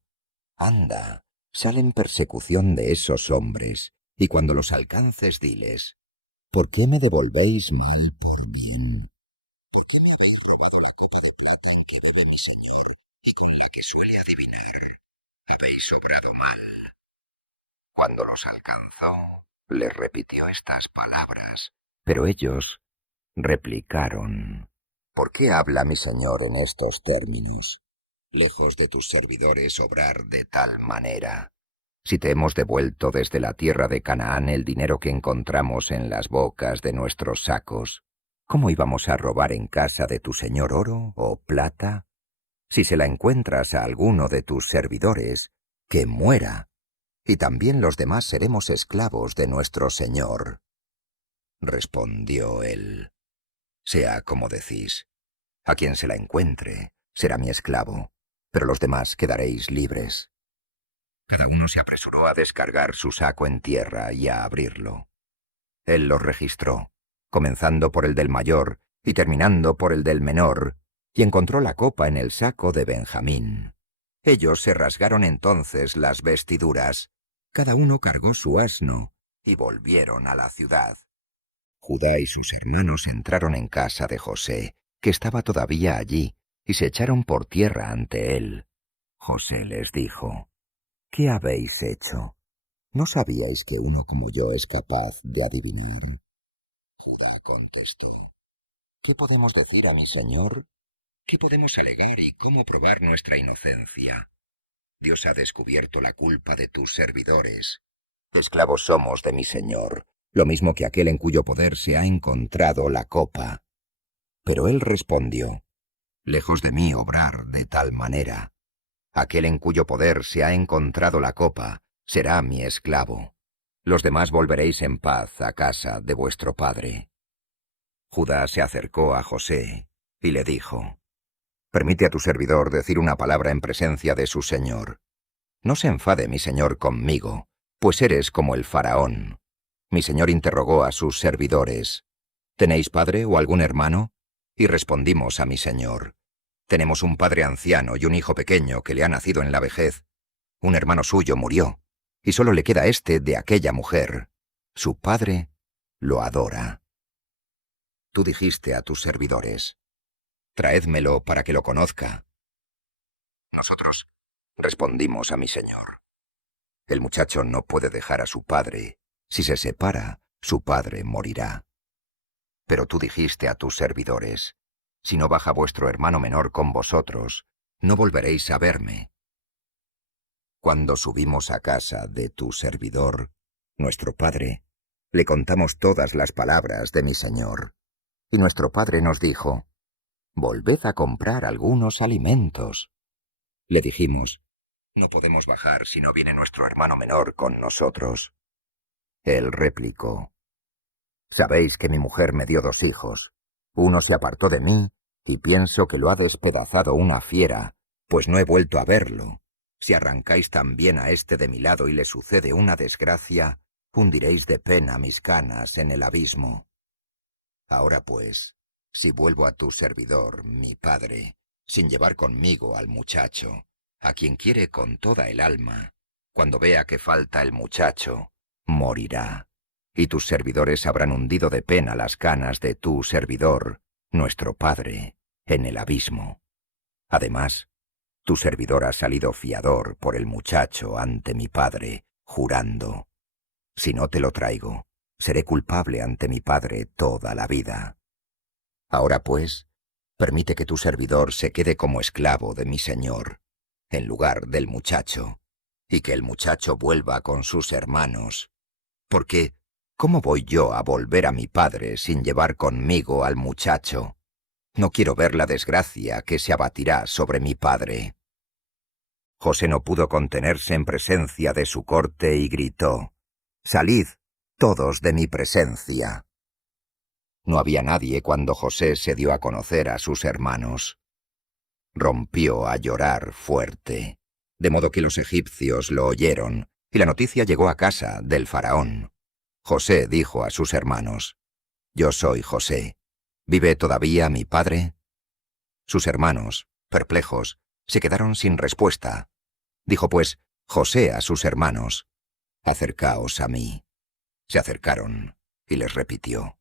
«Anda, sal en persecución de esos hombres, y cuando los alcances diles: ¿por qué me devolvéis mal por bien? ¿Por qué me habéis robado la copa de plata en que bebe mi señor, y con la que suele adivinar? Habéis obrado mal». Cuando los alcanzó, les repitió estas palabras, pero ellos replicaron: «¿Por qué habla mi señor en estos términos? Lejos de tus servidores obrar de tal manera. Si te hemos devuelto desde la tierra de Canaán el dinero que encontramos en las bocas de nuestros sacos, ¿cómo íbamos a robar en casa de tu señor oro o plata? Si se la encuentras a alguno de tus servidores, que muera, y también los demás seremos esclavos de nuestro señor». Respondió él: «Sea como decís, a quien se la encuentre será mi esclavo, pero los demás quedaréis libres». Cada uno se apresuró a descargar su saco en tierra y a abrirlo. Él los registró, comenzando por el del mayor y terminando por el del menor, y encontró la copa en el saco de Benjamín. Ellos se rasgaron entonces las vestiduras, cada uno cargó su asno, y volvieron a la ciudad. Judá y sus hermanos entraron en casa de José, que estaba todavía allí, y se echaron por tierra ante él. José les dijo: «¿Qué habéis hecho? ¿No sabíais que uno como yo es capaz de adivinar?». Judá contestó: «¿Qué podemos decir a mi señor? ¿Qué podemos alegar y cómo probar nuestra inocencia? Dios ha descubierto la culpa de tus servidores. Esclavos somos de mi señor, lo mismo que aquel en cuyo poder se ha encontrado la copa. Pero él respondió: lejos de mí obrar de tal manera. Aquel en cuyo poder se ha encontrado la copa será mi esclavo. Los demás volveréis en paz a casa de vuestro padre. Judá se acercó a José y le dijo: permite a tu servidor decir una palabra en presencia de su señor. No se enfade mi señor conmigo, pues eres como el faraón. Mi señor interrogó a sus servidores: ¿tenéis padre o algún hermano? Y respondimos a mi señor: tenemos un padre anciano y un hijo pequeño que le ha nacido en la vejez. Un hermano suyo murió, y solo le queda este de aquella mujer. Su padre lo adora. Tú dijiste a tus servidores: traédmelo para que lo conozca. Nosotros respondimos a mi señor: el muchacho no puede dejar a su padre. Si se separa, su padre morirá. Pero tú dijiste a tus servidores: si no baja vuestro hermano menor con vosotros, no volveréis a verme. Cuando subimos a casa de tu servidor, nuestro padre, le contamos todas las palabras de mi señor. Y nuestro padre nos dijo: volved a comprar algunos alimentos. Le dijimos: no podemos bajar si no viene nuestro hermano menor con nosotros. Él replicó: sabéis que mi mujer me dio 2 hijos. Uno se apartó de mí y pienso que lo ha despedazado una fiera, pues no he vuelto a verlo. Si arrancáis también a este de mi lado y le sucede una desgracia, hundiréis de pena mis canas en el abismo. Ahora pues, si vuelvo a tu servidor, mi padre, sin llevar conmigo al muchacho, a quien quiere con toda el alma, cuando vea que falta el muchacho, morirá. Y tus servidores habrán hundido de pena las canas de tu servidor, nuestro padre, en el abismo. Además, tu servidor ha salido fiador por el muchacho ante mi padre, jurando: si no te lo traigo, seré culpable ante mi padre toda la vida. Ahora pues, permite que tu servidor se quede como esclavo de mi señor, en lugar del muchacho, y que el muchacho vuelva con sus hermanos, porque ¿cómo voy yo a volver a mi padre sin llevar conmigo al muchacho? No quiero ver la desgracia que se abatirá sobre mi padre. José no pudo contenerse en presencia de su corte y gritó: salid todos de mi presencia. No había nadie cuando José se dio a conocer a sus hermanos. Rompió a llorar fuerte, de modo que los egipcios lo oyeron, y la noticia llegó a casa del faraón. José dijo a sus hermanos: yo soy José. ¿Vive todavía mi padre? Sus hermanos, perplejos, se quedaron sin respuesta. Dijo pues José a sus hermanos: acercaos a mí. Se acercaron, y les repitió: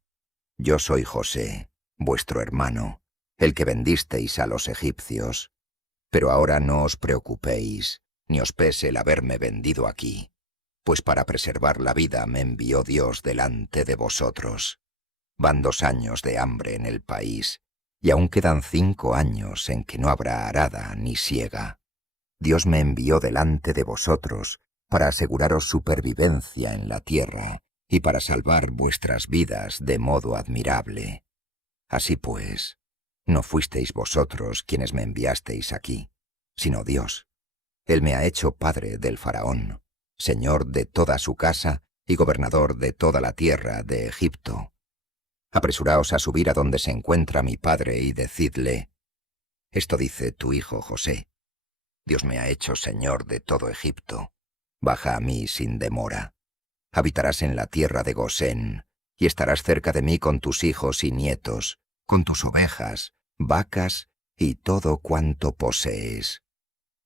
yo soy José, vuestro hermano, el que vendisteis a los egipcios. Pero ahora no os preocupéis, ni os pese el haberme vendido aquí, pues para preservar la vida me envió Dios delante de vosotros. Van 2 años de hambre en el país, y aún quedan 5 años en que no habrá arada ni siega. Dios me envió delante de vosotros para aseguraros supervivencia en la tierra y para salvar vuestras vidas de modo admirable. Así pues, no fuisteis vosotros quienes me enviasteis aquí, sino Dios. Él me ha hecho padre del faraón, señor de toda su casa y gobernador de toda la tierra de Egipto. Apresuraos a subir a donde se encuentra mi padre y decidle: esto dice tu hijo José. Dios me ha hecho señor de todo Egipto. Baja a mí sin demora. Habitarás en la tierra de Gosén, y estarás cerca de mí con tus hijos y nietos, con tus ovejas, vacas y todo cuanto posees.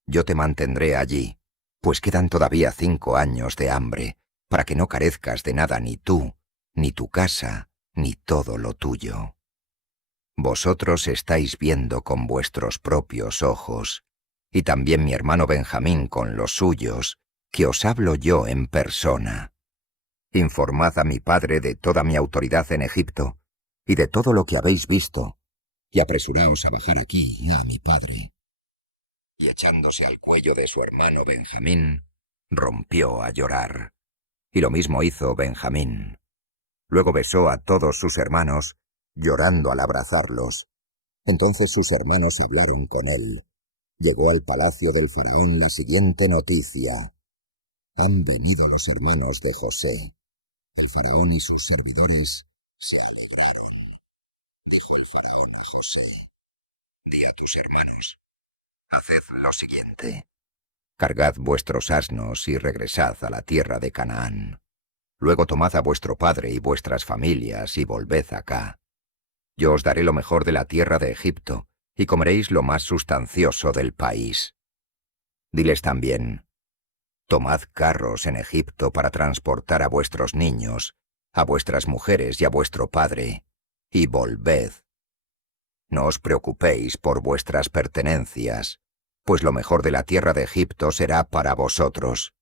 Yo te mantendré allí, pues quedan todavía 5 años de hambre, para que no carezcas de nada ni tú, ni tu casa, ni todo lo tuyo. Vosotros estáis viendo con vuestros propios ojos, y también mi hermano Benjamín con los suyos, que os hablo yo en persona. Informad a mi padre de toda mi autoridad en Egipto, y de todo lo que habéis visto, y apresuraos a bajar aquí a mi padre. Y echándose al cuello de su hermano Benjamín, rompió a llorar. y lo mismo hizo Benjamín. Luego besó a todos sus hermanos, llorando al abrazarlos. Entonces sus hermanos hablaron con él. Llegó al palacio del faraón la siguiente noticia: han venido los hermanos de José. El faraón y sus servidores se alegraron. Dijo el faraón a José: di a tus hermanos, haced lo siguiente. Cargad vuestros asnos y regresad a la tierra de Canaán. Luego tomad a vuestro padre y vuestras familias y volved acá. Yo os daré lo mejor de la tierra de Egipto, y comeréis lo más sustancioso del país. Diles también: tomad carros en Egipto para transportar a vuestros niños, a vuestras mujeres y a vuestro padre, y volved. No os preocupéis por vuestras pertenencias, pues lo mejor de la tierra de Egipto será para vosotros.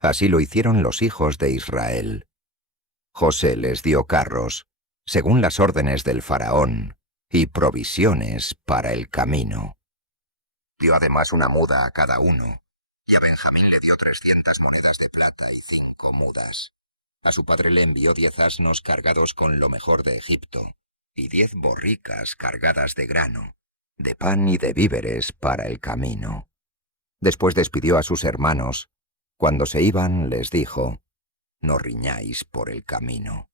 Así lo hicieron los hijos de Israel. José les dio carros, según las órdenes del faraón, y provisiones para el camino. Dio además una muda a cada uno, y a Benjamín le dio 300 monedas de plata y 5 mudas. A su padre le envió 10 asnos cargados con lo mejor de Egipto, y 10 borricas cargadas de grano, de pan y de víveres para el camino. Después despidió a sus hermanos. Cuando se iban, les dijo: no riñáis por el camino.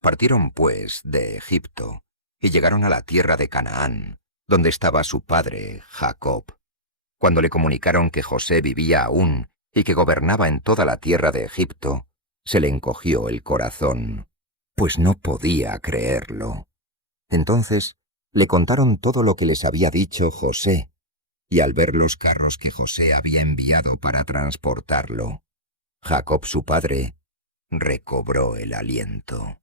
Partieron, pues, de Egipto, y llegaron a la tierra de Canaán, donde estaba su padre, Jacob. Cuando le comunicaron que José vivía aún y que gobernaba en toda la tierra de Egipto, se le encogió el corazón, pues no podía creerlo. Entonces le contaron todo lo que les había dicho José, y al ver los carros que José había enviado para transportarlo, Jacob su padre recobró el aliento.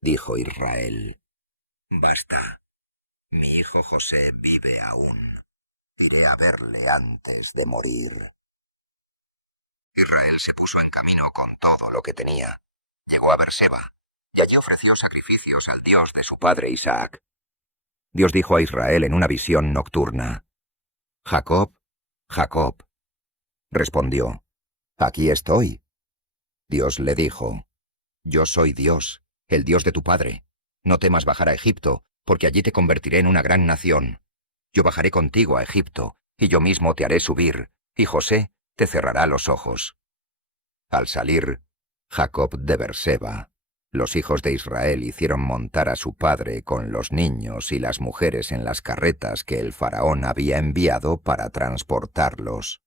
Dijo Israel: basta, mi hijo José vive aún. Iré a verle antes de morir. Israel se puso en camino con todo lo que tenía. Llegó a Berseba, y allí ofreció sacrificios al Dios de su padre Isaac. Dios dijo a Israel en una visión nocturna: Jacob, Jacob. Respondió: aquí estoy. Dios le dijo: yo soy Dios, el Dios de tu padre. No temas bajar a Egipto, porque allí te convertiré en una gran nación. Yo bajaré contigo a Egipto, y yo mismo te haré subir, y José te cerrará los ojos. Al salir Jacob de Berseba, los hijos de Israel hicieron montar a su padre con los niños y las mujeres en las carretas que el faraón había enviado para transportarlos.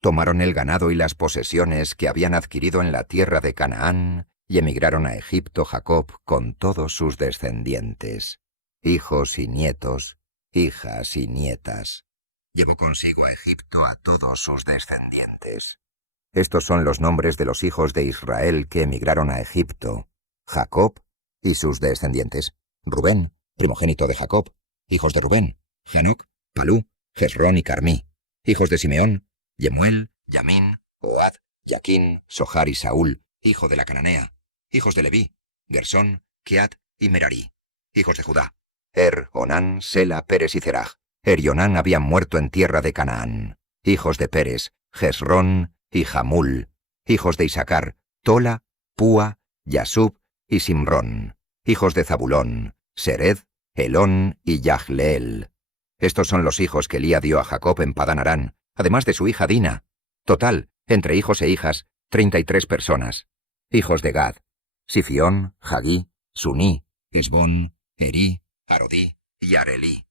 Tomaron el ganado y las posesiones que habían adquirido en la tierra de Canaán y emigraron a Egipto Jacob con todos sus descendientes, hijos y nietos, hijas y nietas. Llevó consigo a Egipto a todos sus descendientes. Estos son los nombres de los hijos de Israel que emigraron a Egipto: Jacob y sus descendientes. Rubén, primogénito de Jacob. Hijos de Rubén: Hanoc, Palú, Hezrón y Carmí. Hijos de Simeón: Yemuel, Yamín, Ohad, Jaquín, Sohar y Saúl, hijo de la cananea. Hijos de Leví: Gersón, Keat y Merari. Hijos de Judá: Onán, Sela, Pérez y Zeraj. Y Onán habían muerto en tierra de Canaán. Hijos de Pérez: Hezrón y Jamul. Hijos de Isaacar: Tola, Púa, Yasub y Simrón. Hijos de Zabulón: Sered, Elón y Yahleel. Estos son los hijos que Lía dio a Jacob en Padán Arán, además de su hija Dina. Total, entre hijos e hijas, 33 personas. Hijos de Gad: Sifión, Hagí, Suní, Esbón, Erí, Arodí y Arelí.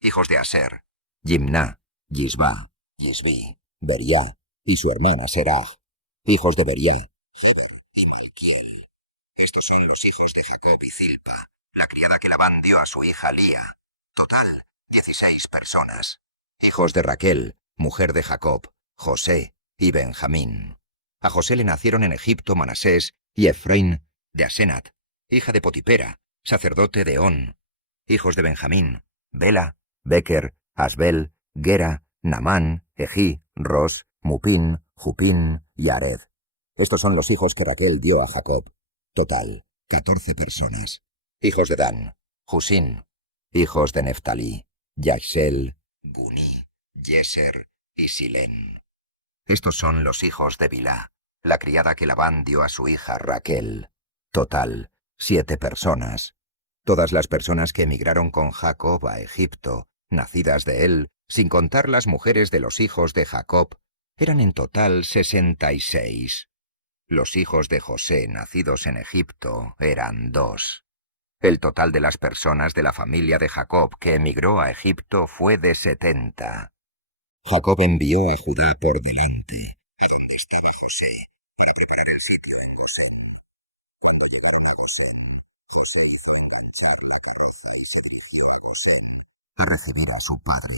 Hijos de Aser: Jimná, Yisbá, Yisbí, Beriá y su hermana Seraj. Hijos de Beriá: Heber y Malquiel. Estos son los hijos de Jacob y Zilpa, la criada que Labán dio a su hija Lía. Total, 16 personas. Hijos de Raquel, mujer de Jacob, José y Benjamín. A José le nacieron en Egipto Manasés y Efraín de Asenat, hija de Potipera, sacerdote de On. Hijos de Benjamín: Bela, Beker, Asbel, Gera, Namán, Ejí, Ros, Mupín, Jupín y Ared. Estos son los hijos que Raquel dio a Jacob. Total, 14 personas. Hijos de Dan: Husín. Hijos de Neftalí: Yaxel, Buní, Yeser y Silén. Estos son los hijos de Bilá, la criada que Labán dio a su hija Raquel. Total, 7 personas. Todas las personas que emigraron con Jacob a Egipto, nacidas de él, sin contar las mujeres de los hijos de Jacob, eran en total 66. Los hijos de José nacidos en Egipto eran 2. El total de las personas de la familia de Jacob que emigró a Egipto fue de 70. Jacob envió a Judá por delante, a donde estaba José, para preparar el futuro a recibir a su padre.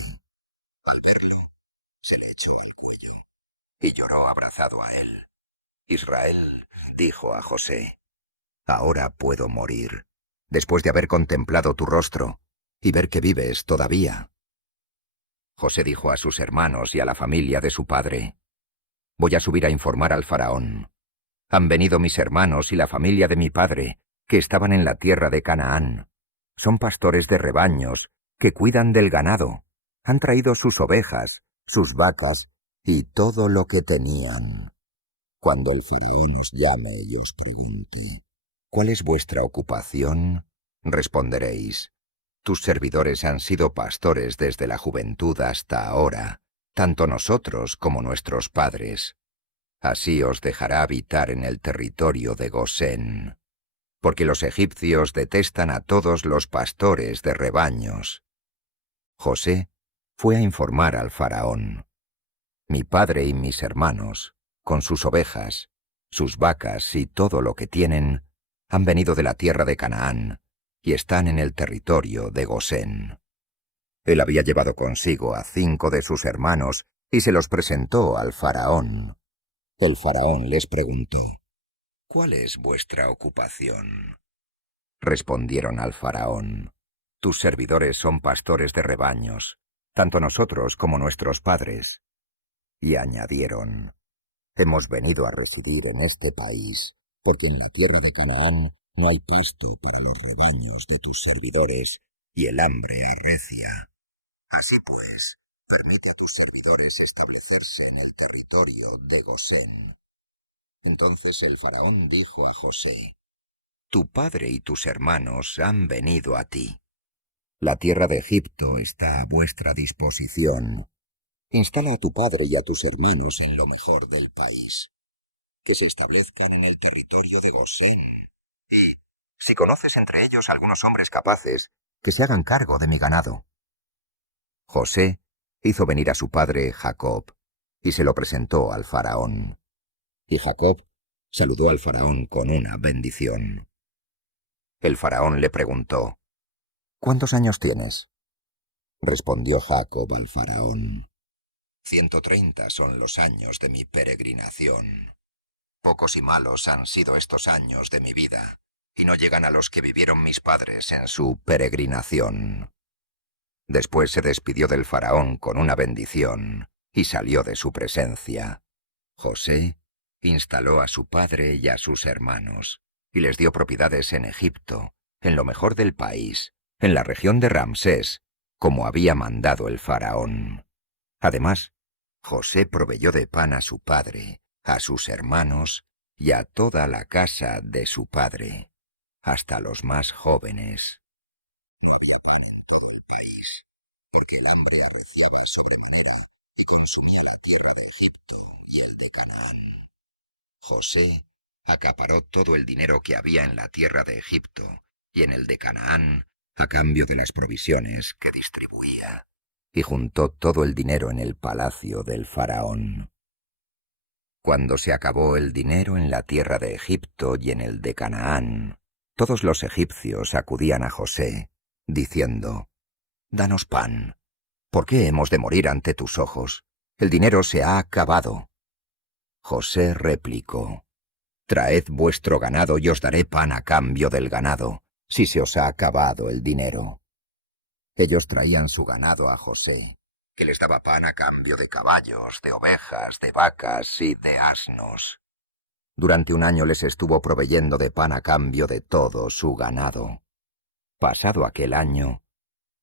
Al verlo, se le echó al cuello y lloró abrazado a él. Israel dijo a José: «Ahora puedo morir, después de haber contemplado tu rostro y ver que vives todavía». José dijo a sus hermanos y a la familia de su padre: «Voy a subir a informar al faraón. Han venido mis hermanos y la familia de mi padre, que estaban en la tierra de Canaán. Son pastores de rebaños, que cuidan del ganado. Han traído sus ovejas, sus vacas y todo lo que tenían. Cuando el faraón os llame y os pregunte: ¿cuál es vuestra ocupación?, responderéis: tus servidores han sido pastores desde la juventud hasta ahora, tanto nosotros como nuestros padres. Así os dejará habitar en el territorio de Gosén, porque los egipcios detestan a todos los pastores de rebaños». José fue a informar al faraón: «Mi padre y mis hermanos, con sus ovejas, sus vacas y todo lo que tienen, han venido de la tierra de Canaán y están en el territorio de Gosén». Él había llevado consigo a 5 de sus hermanos y se los presentó al faraón. El faraón les preguntó: «¿Cuál es vuestra ocupación?». Respondieron al faraón: «Tus servidores son pastores de rebaños, tanto nosotros como nuestros padres». Y añadieron: «Hemos venido a residir en este país, porque en la tierra de Canaán no hay pasto para los rebaños de tus servidores, y el hambre arrecia. Así pues, permite a tus servidores establecerse en el territorio de Gosén». Entonces el faraón dijo a José: «Tu padre y tus hermanos han venido a ti. La tierra de Egipto está a vuestra disposición. Instala a tu padre y a tus hermanos en lo mejor del país. Que se establezcan en el territorio de Gosén. Y, si conoces entre ellos algunos hombres capaces, que se hagan cargo de mi ganado». José hizo venir a su padre Jacob, y se lo presentó al faraón. Y Jacob saludó al faraón con una bendición. El faraón le preguntó: «¿Cuántos años tienes?». Respondió Jacob al faraón: «130 son los años de mi peregrinación. Pocos y malos han sido estos años de mi vida, y no llegan a los que vivieron mis padres en su peregrinación». Después se despidió del faraón con una bendición y salió de su presencia. José instaló a su padre y a sus hermanos, y les dio propiedades en Egipto, en lo mejor del país, en la región de Ramsés, como había mandado el faraón. Además, José proveyó de pan a su padre, a sus hermanos y a toda la casa de su padre, hasta los más jóvenes. No había pan en todo el país, porque el hambre arreciaba sobremanera y consumía la tierra de Egipto y el de Canaán. José acaparó todo el dinero que había en la tierra de Egipto y en el de Canaán a cambio de las provisiones que distribuía, y juntó todo el dinero en el palacio del faraón. Cuando se acabó el dinero en la tierra de Egipto y en el de Canaán, todos los egipcios acudían a José, diciendo: «Danos pan. ¿Por qué hemos de morir ante tus ojos? El dinero se ha acabado». José replicó: «Traed vuestro ganado y os daré pan a cambio del ganado, si se os ha acabado el dinero». Ellos traían su ganado a José, que les daba pan a cambio de caballos, de ovejas, de vacas y de asnos. Durante un año les estuvo proveyendo de pan a cambio de todo su ganado. Pasado aquel año,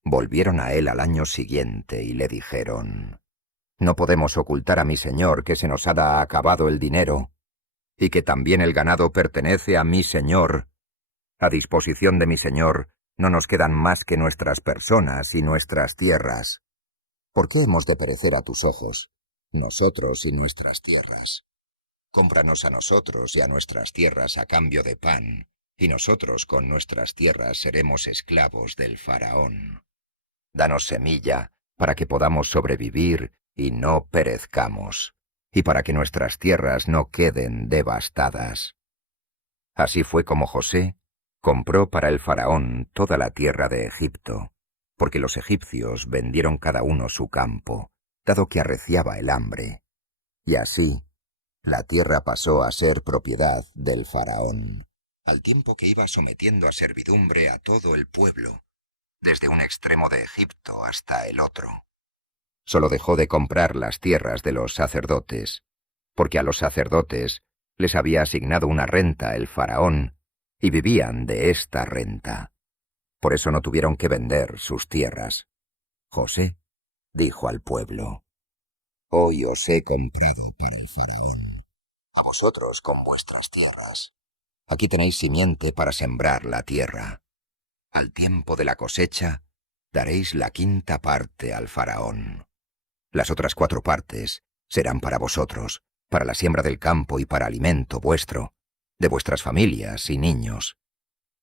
volvieron a él al año siguiente y le dijeron: «No podemos ocultar a mi señor que se nos ha acabado el dinero. y que también el ganado pertenece a mi señor. A disposición de mi señor no nos quedan más que nuestras personas y nuestras tierras. ¿Por qué hemos de perecer a tus ojos, nosotros y nuestras tierras? Cómpranos a nosotros y a nuestras tierras a cambio de pan, y nosotros con nuestras tierras seremos esclavos del faraón. Danos semilla para que podamos sobrevivir y no perezcamos, y para que nuestras tierras no queden devastadas. Así fue como José compró para el faraón toda la tierra de Egipto, porque los egipcios vendieron cada uno su campo, dado que arreciaba el hambre. Y así, la tierra pasó a ser propiedad del faraón, al tiempo que iba sometiendo a servidumbre a todo el pueblo, desde un extremo de Egipto hasta el otro. Solo dejó de comprar las tierras de los sacerdotes, porque a los sacerdotes les había asignado una renta el faraón, y vivían de esta renta. Por eso no tuvieron que vender sus tierras. José dijo al pueblo: «Hoy os he comprado para el faraón, a vosotros con vuestras tierras. Aquí tenéis simiente para sembrar la tierra. Al tiempo de la cosecha, daréis la quinta parte al faraón. Las otras 4 partes serán para vosotros, para la siembra del campo y para alimento vuestro, de vuestras familias y niños».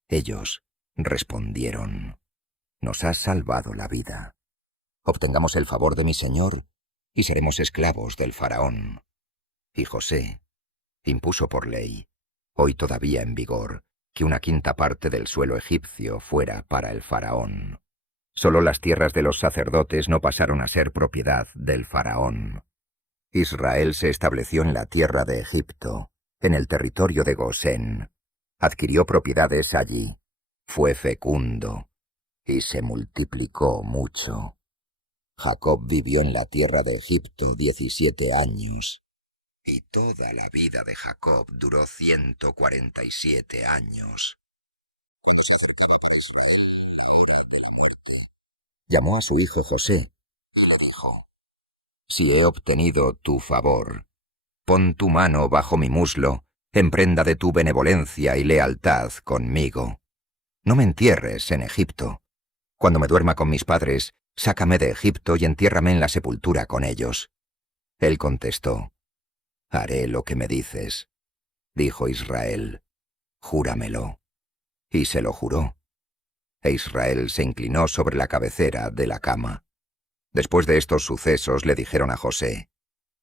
Ellos respondieron: «Nos has salvado la vida. Obtengamos el favor de mi señor y seremos esclavos del faraón». Y José impuso por ley, hoy todavía en vigor, que una quinta parte del suelo egipcio fuera para el faraón. Solo las tierras de los sacerdotes no pasaron a ser propiedad del faraón. Israel se estableció en la tierra de Egipto, en el territorio de Gosén. Adquirió propiedades allí, fue fecundo y se multiplicó mucho. Jacob vivió en la tierra de Egipto 17 años, y toda la vida de Jacob duró 147 años. Llamó a su hijo José y le dijo: «Si he obtenido tu favor, pon tu mano bajo mi muslo, en prenda de tu benevolencia y lealtad conmigo. No me entierres en Egipto. Cuando me duerma con mis padres, sácame de Egipto y entiérrame en la sepultura con ellos». Él contestó: «Haré lo que me dices». Dijo Israel: «Júramelo». Y se lo juró. E Israel se inclinó sobre la cabecera de la cama. Después de estos sucesos le dijeron a José: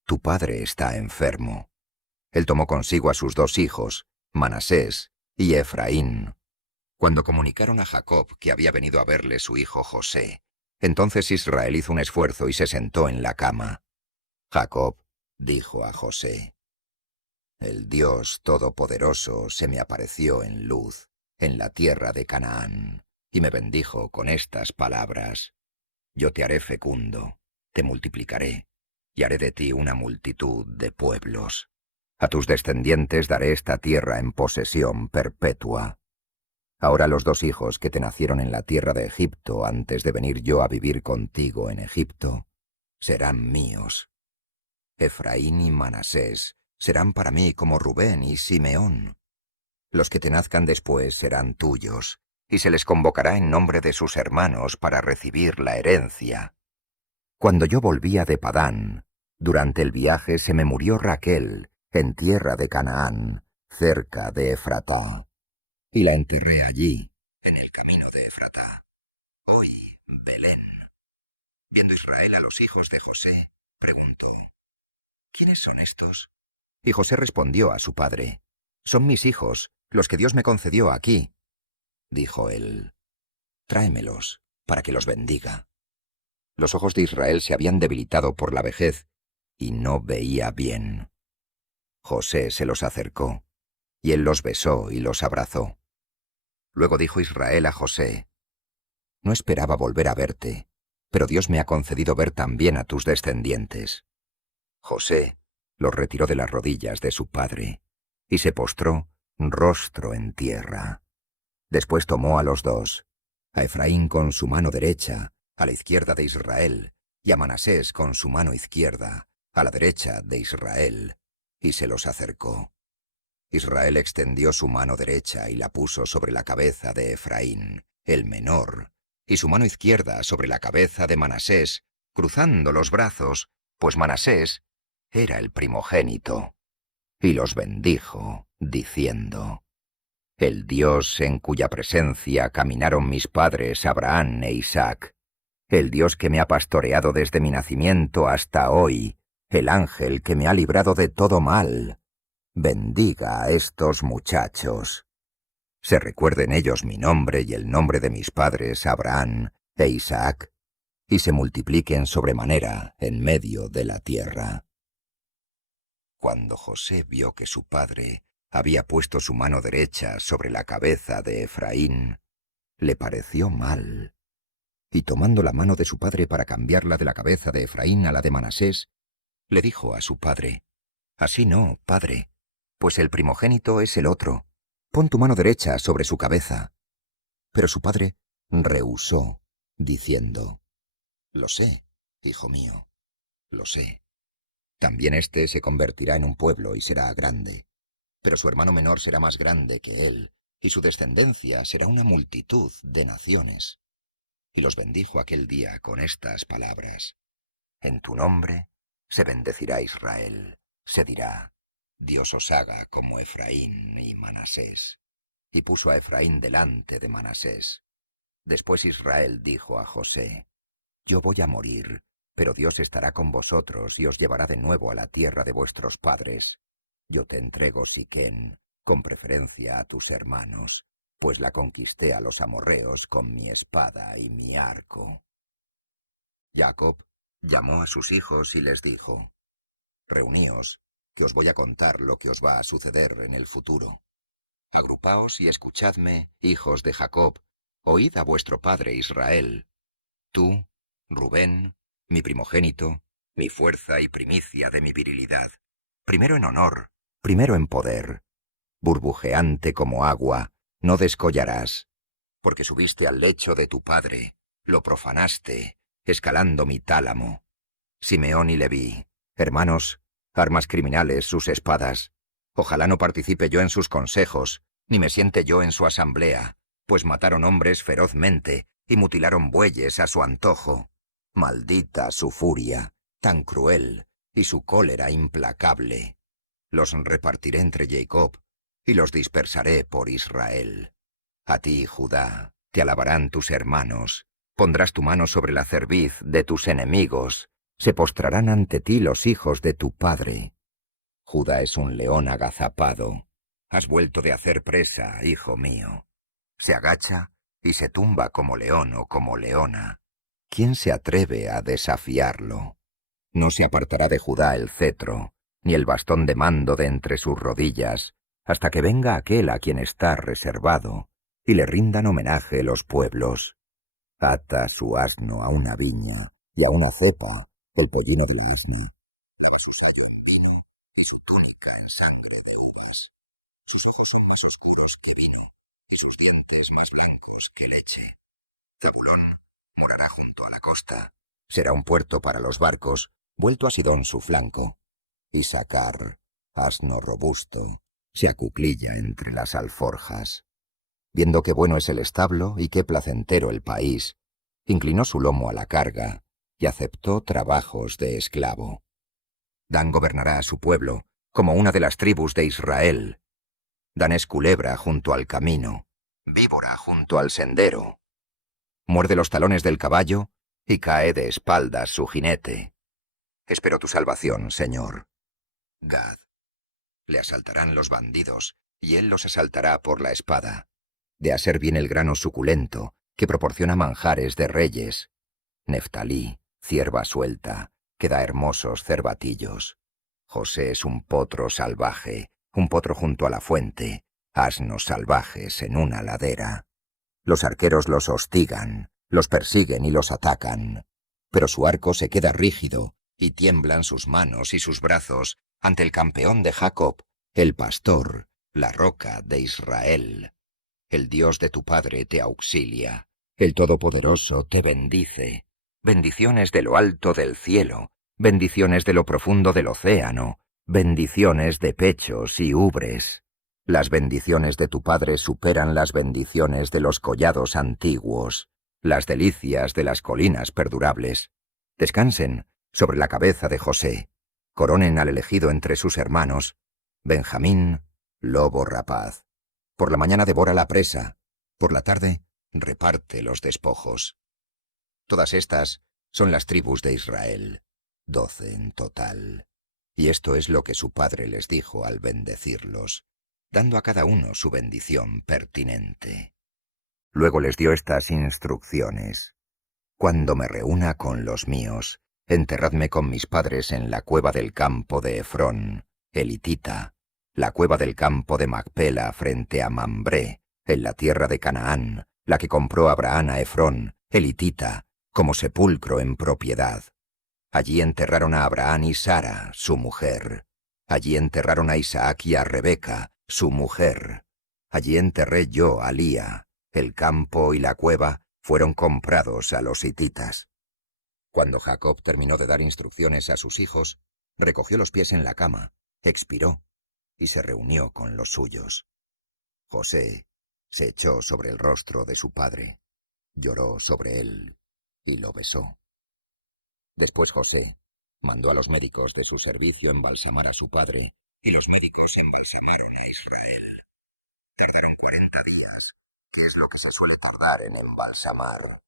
«Tu padre está enfermo». Él tomó consigo a sus 2 hijos, Manasés y Efraín. Cuando comunicaron a Jacob que había venido a verle su hijo José, entonces Israel hizo un esfuerzo y se sentó en la cama. Jacob dijo a José: «El Dios Todopoderoso se me apareció en luz, en la tierra de Canaán, y me bendijo con estas palabras: Yo te haré fecundo, te multiplicaré, y haré de ti una multitud de pueblos. A tus descendientes daré esta tierra en posesión perpetua». Ahora los 2 hijos que te nacieron en la tierra de Egipto antes de venir yo a vivir contigo en Egipto serán míos. Efraín y Manasés serán para mí como Rubén y Simeón. Los que te nazcan después serán tuyos, y se les convocará en nombre de sus hermanos para recibir la herencia. Cuando yo volvía de Padán, durante el viaje se me murió Raquel en tierra de Canaán, cerca de Efratá, y la enterré allí, en el camino de Efratá, hoy Belén. Viendo Israel a los hijos de José, preguntó: «¿Quiénes son estos?». Y José respondió a su padre: «Son mis hijos, los que Dios me concedió aquí». Dijo él: «Tráemelos, para que los bendiga». Los ojos de Israel se habían debilitado por la vejez, y no veía bien. José se los acercó, y él los besó y los abrazó. Luego dijo Israel a José: «No esperaba volver a verte, pero Dios me ha concedido ver también a tus descendientes». José los retiró de las rodillas de su padre, y se postró rostro en tierra. Después tomó a los 2, a Efraín con su mano derecha, a la izquierda de Israel, y a Manasés con su mano izquierda, a la derecha de Israel, y se los acercó. Israel extendió su mano derecha y la puso sobre la cabeza de Efraín, el menor, y su mano izquierda sobre la cabeza de Manasés, cruzando los brazos, pues Manasés era el primogénito. Y los bendijo, diciendo: El Dios en cuya presencia caminaron mis padres Abraham e Isaac, el Dios que me ha pastoreado desde mi nacimiento hasta hoy, el ángel que me ha librado de todo mal, bendiga a estos muchachos. Se recuerden ellos mi nombre y el nombre de mis padres Abraham e Isaac, y se multipliquen sobremanera en medio de la tierra. Cuando José vio que su padre había puesto su mano derecha sobre la cabeza de Efraín, le pareció mal, y tomando la mano de su padre para cambiarla de la cabeza de Efraín a la de Manasés, le dijo a su padre: Así no, padre, pues el primogénito es el otro. Pon tu mano derecha sobre su cabeza. Pero su padre rehusó, diciendo: Lo sé, hijo mío, lo sé. También éste se convertirá en un pueblo y será grande. Pero su hermano menor será más grande que él, y su descendencia será una multitud de naciones. Y los bendijo aquel día con estas palabras: En tu nombre se bendecirá Israel, se dirá: Dios os haga como Efraín y Manasés. Y puso a Efraín delante de Manasés. Después Israel dijo a José: Yo voy a morir, pero Dios estará con vosotros y os llevará de nuevo a la tierra de vuestros padres. Yo te entrego Siquén, con preferencia a tus hermanos, pues la conquisté a los amorreos con mi espada y mi arco. Jacob llamó a sus hijos y les dijo: Reuníos, que os voy a contar lo que os va a suceder en el futuro. Agrupaos y escuchadme, hijos de Jacob, oíd a vuestro padre Israel. Tú, Rubén, mi primogénito, mi fuerza y primicia de mi virilidad, primero en honor, primero en poder, burbujeante como agua, no descollarás, porque subiste al lecho de tu padre, lo profanaste, escalando mi tálamo. Simeón y Leví, hermanos, armas criminales sus espadas. Ojalá no participe yo en sus consejos, ni me siente yo en su asamblea, pues mataron hombres ferozmente y mutilaron bueyes a su antojo. Maldita su furia, tan cruel, y su cólera implacable. Los repartiré entre Jacob, y los dispersaré por Israel. A ti, Judá, te alabarán tus hermanos. Pondrás tu mano sobre la cerviz de tus enemigos. Se postrarán ante ti los hijos de tu padre. Judá es un león agazapado. Has vuelto de hacer presa, hijo mío. Se agacha y se tumba como león o como leona. ¿Quién se atreve a desafiarlo? No se apartará de Judá el cetro, ni el bastón de mando de entre sus rodillas, hasta que venga aquel a quien está reservado, y le rindan homenaje los pueblos. Ata su asno a una viña, y a una cepa, el pollino de la asna. Su túnica en sangre de uvas. Sus ojos son más oscuros que vino, y sus dientes más blancos que leche. Zabulón morará junto a la costa. Será un puerto para los barcos, vuelto a Sidón su flanco. Isacar, asno robusto, se acuclilla entre las alforjas. Viendo qué bueno es el establo y qué placentero el país, inclinó su lomo a la carga y aceptó trabajos de esclavo. Dan gobernará a su pueblo como una de las tribus de Israel. Dan es culebra junto al camino, víbora junto al sendero. Muerde los talones del caballo y cae de espaldas su jinete. Espero tu salvación, Señor. Gad. Le asaltarán los bandidos, y él los asaltará por la espada. De hacer bien el grano suculento, que proporciona manjares de reyes. Neftalí, cierva suelta, que da hermosos cervatillos. José es un potro salvaje, un potro junto a la fuente, asnos salvajes en una ladera. Los arqueros los hostigan, los persiguen y los atacan. Pero su arco se queda rígido, y tiemblan sus manos y sus brazos ante el campeón de Jacob, el pastor, la roca de Israel. El Dios de tu padre te auxilia, el Todopoderoso te bendice. Bendiciones de lo alto del cielo, bendiciones de lo profundo del océano, bendiciones de pechos y ubres. Las bendiciones de tu padre superan las bendiciones de los collados antiguos, las delicias de las colinas perdurables. Descansen sobre la cabeza de José, coronen al elegido entre sus hermanos, Benjamín, lobo rapaz. Por la mañana devora la presa, por la tarde reparte los despojos. Todas estas son las tribus de Israel, 12 en total. Y esto es lo que su padre les dijo al bendecirlos, dando a cada uno su bendición pertinente. Luego les dio estas instrucciones. Cuando me reúna con los míos, enterradme con mis padres en la cueva del campo de Efrón, el hitita, la cueva del campo de Macpela frente a Mambré, en la tierra de Canaán, la que compró Abraham a Efrón, el hitita, como sepulcro en propiedad. Allí enterraron a Abraham y Sara, su mujer. Allí enterraron a Isaac y a Rebeca, su mujer. Allí enterré yo a Lía. El campo y la cueva fueron comprados a los hititas. Cuando Jacob terminó de dar instrucciones a sus hijos, recogió los pies en la cama, expiró y se reunió con los suyos. José se echó sobre el rostro de su padre, lloró sobre él y lo besó. Después José mandó a los médicos de su servicio embalsamar a su padre, y los médicos embalsamaron a Israel. Tardaron 40 días, que es lo que se suele tardar en embalsamar.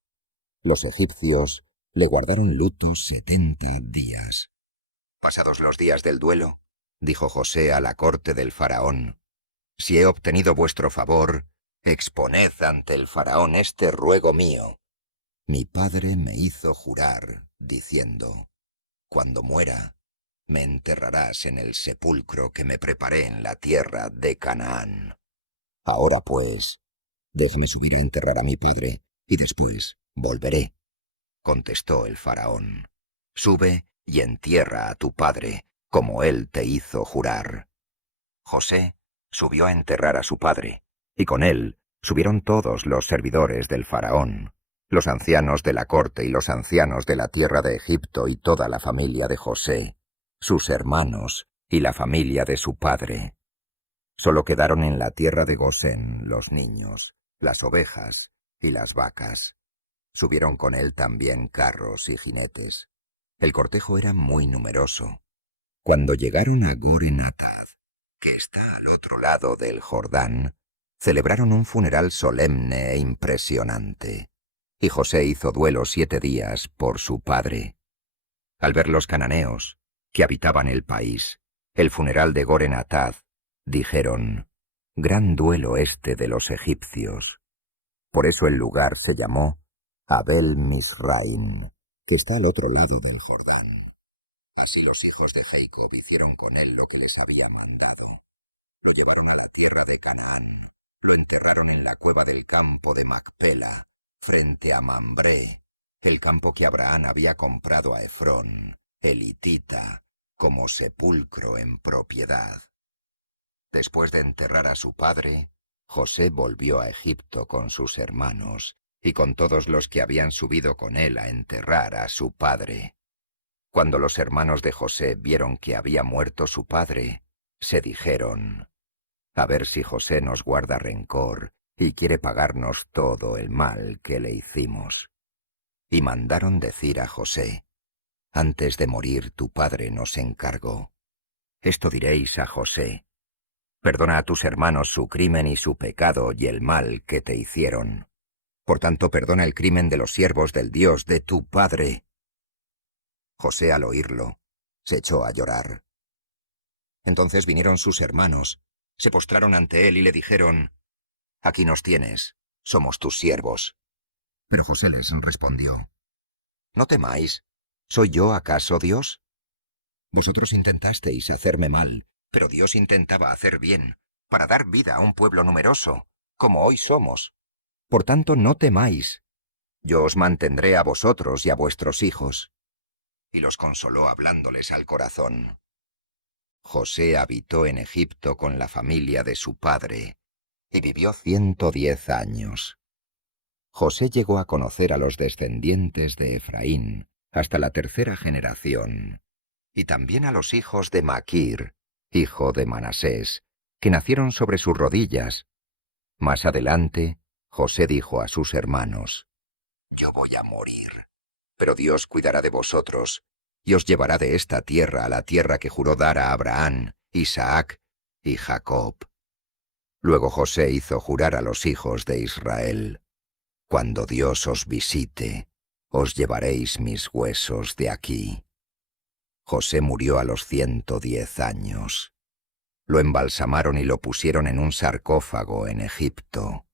Los egipcios le guardaron luto 70 días. Pasados los días del duelo, dijo José a la corte del faraón, si he obtenido vuestro favor, exponed ante el faraón este ruego mío. Mi padre me hizo jurar, diciendo, cuando muera, me enterrarás en el sepulcro que me preparé en la tierra de Canaán. Ahora pues, déjame subir a enterrar a mi padre, y después volveré. Contestó el faraón, sube y entierra a tu padre, como él te hizo jurar. José subió a enterrar a su padre, y con él subieron todos los servidores del faraón, los ancianos de la corte y los ancianos de la tierra de Egipto y toda la familia de José, sus hermanos y la familia de su padre. Solo quedaron en la tierra de Gosén los niños, las ovejas y las vacas. Subieron con él también carros y jinetes. El cortejo era muy numeroso. Cuando llegaron a Goren-Atad, que está al otro lado del Jordán, celebraron un funeral solemne e impresionante, y José hizo duelo 7 días por su padre. Al ver los cananeos, que habitaban el país, el funeral de Goren-Atad, dijeron, gran duelo este de los egipcios. Por eso el lugar se llamó Abel Misraim, que está al otro lado del Jordán. Así los hijos de Jacob hicieron con él lo que les había mandado. Lo llevaron a la tierra de Canaán, lo enterraron en la cueva del campo de Macpela, frente a Mambré, el campo que Abraham había comprado a Efrón, el hitita, como sepulcro en propiedad. Después de enterrar a su padre, José volvió a Egipto con sus hermanos y con todos los que habían subido con él a enterrar a su padre. Cuando los hermanos de José vieron que había muerto su padre, se dijeron, a ver si José nos guarda rencor y quiere pagarnos todo el mal que le hicimos. Y mandaron decir a José, antes de morir tu padre nos encargó. Esto diréis a José, perdona a tus hermanos su crimen y su pecado y el mal que te hicieron. Por tanto, perdona el crimen de los siervos del Dios de tu padre. José, al oírlo, se echó a llorar. Entonces vinieron sus hermanos, se postraron ante él y le dijeron, aquí nos tienes, somos tus siervos. Pero José les respondió, no temáis, ¿soy yo acaso Dios? Vosotros intentasteis hacerme mal, pero Dios intentaba hacer bien, para dar vida a un pueblo numeroso, como hoy somos. Por tanto, no temáis. Yo os mantendré a vosotros y a vuestros hijos. Y los consoló hablándoles al corazón. José habitó en Egipto con la familia de su padre, y vivió 110 años. José llegó a conocer a los descendientes de Efraín hasta la 3ª generación, y también a los hijos de Maquir, hijo de Manasés, que nacieron sobre sus rodillas. Más adelante, José dijo a sus hermanos: «Yo voy a morir, pero Dios cuidará de vosotros y os llevará de esta tierra a la tierra que juró dar a Abraham, Isaac y Jacob». Luego José hizo jurar a los hijos de Israel: «Cuando Dios os visite, os llevaréis mis huesos de aquí». José murió a los 110 años. Lo embalsamaron y lo pusieron en un sarcófago en Egipto.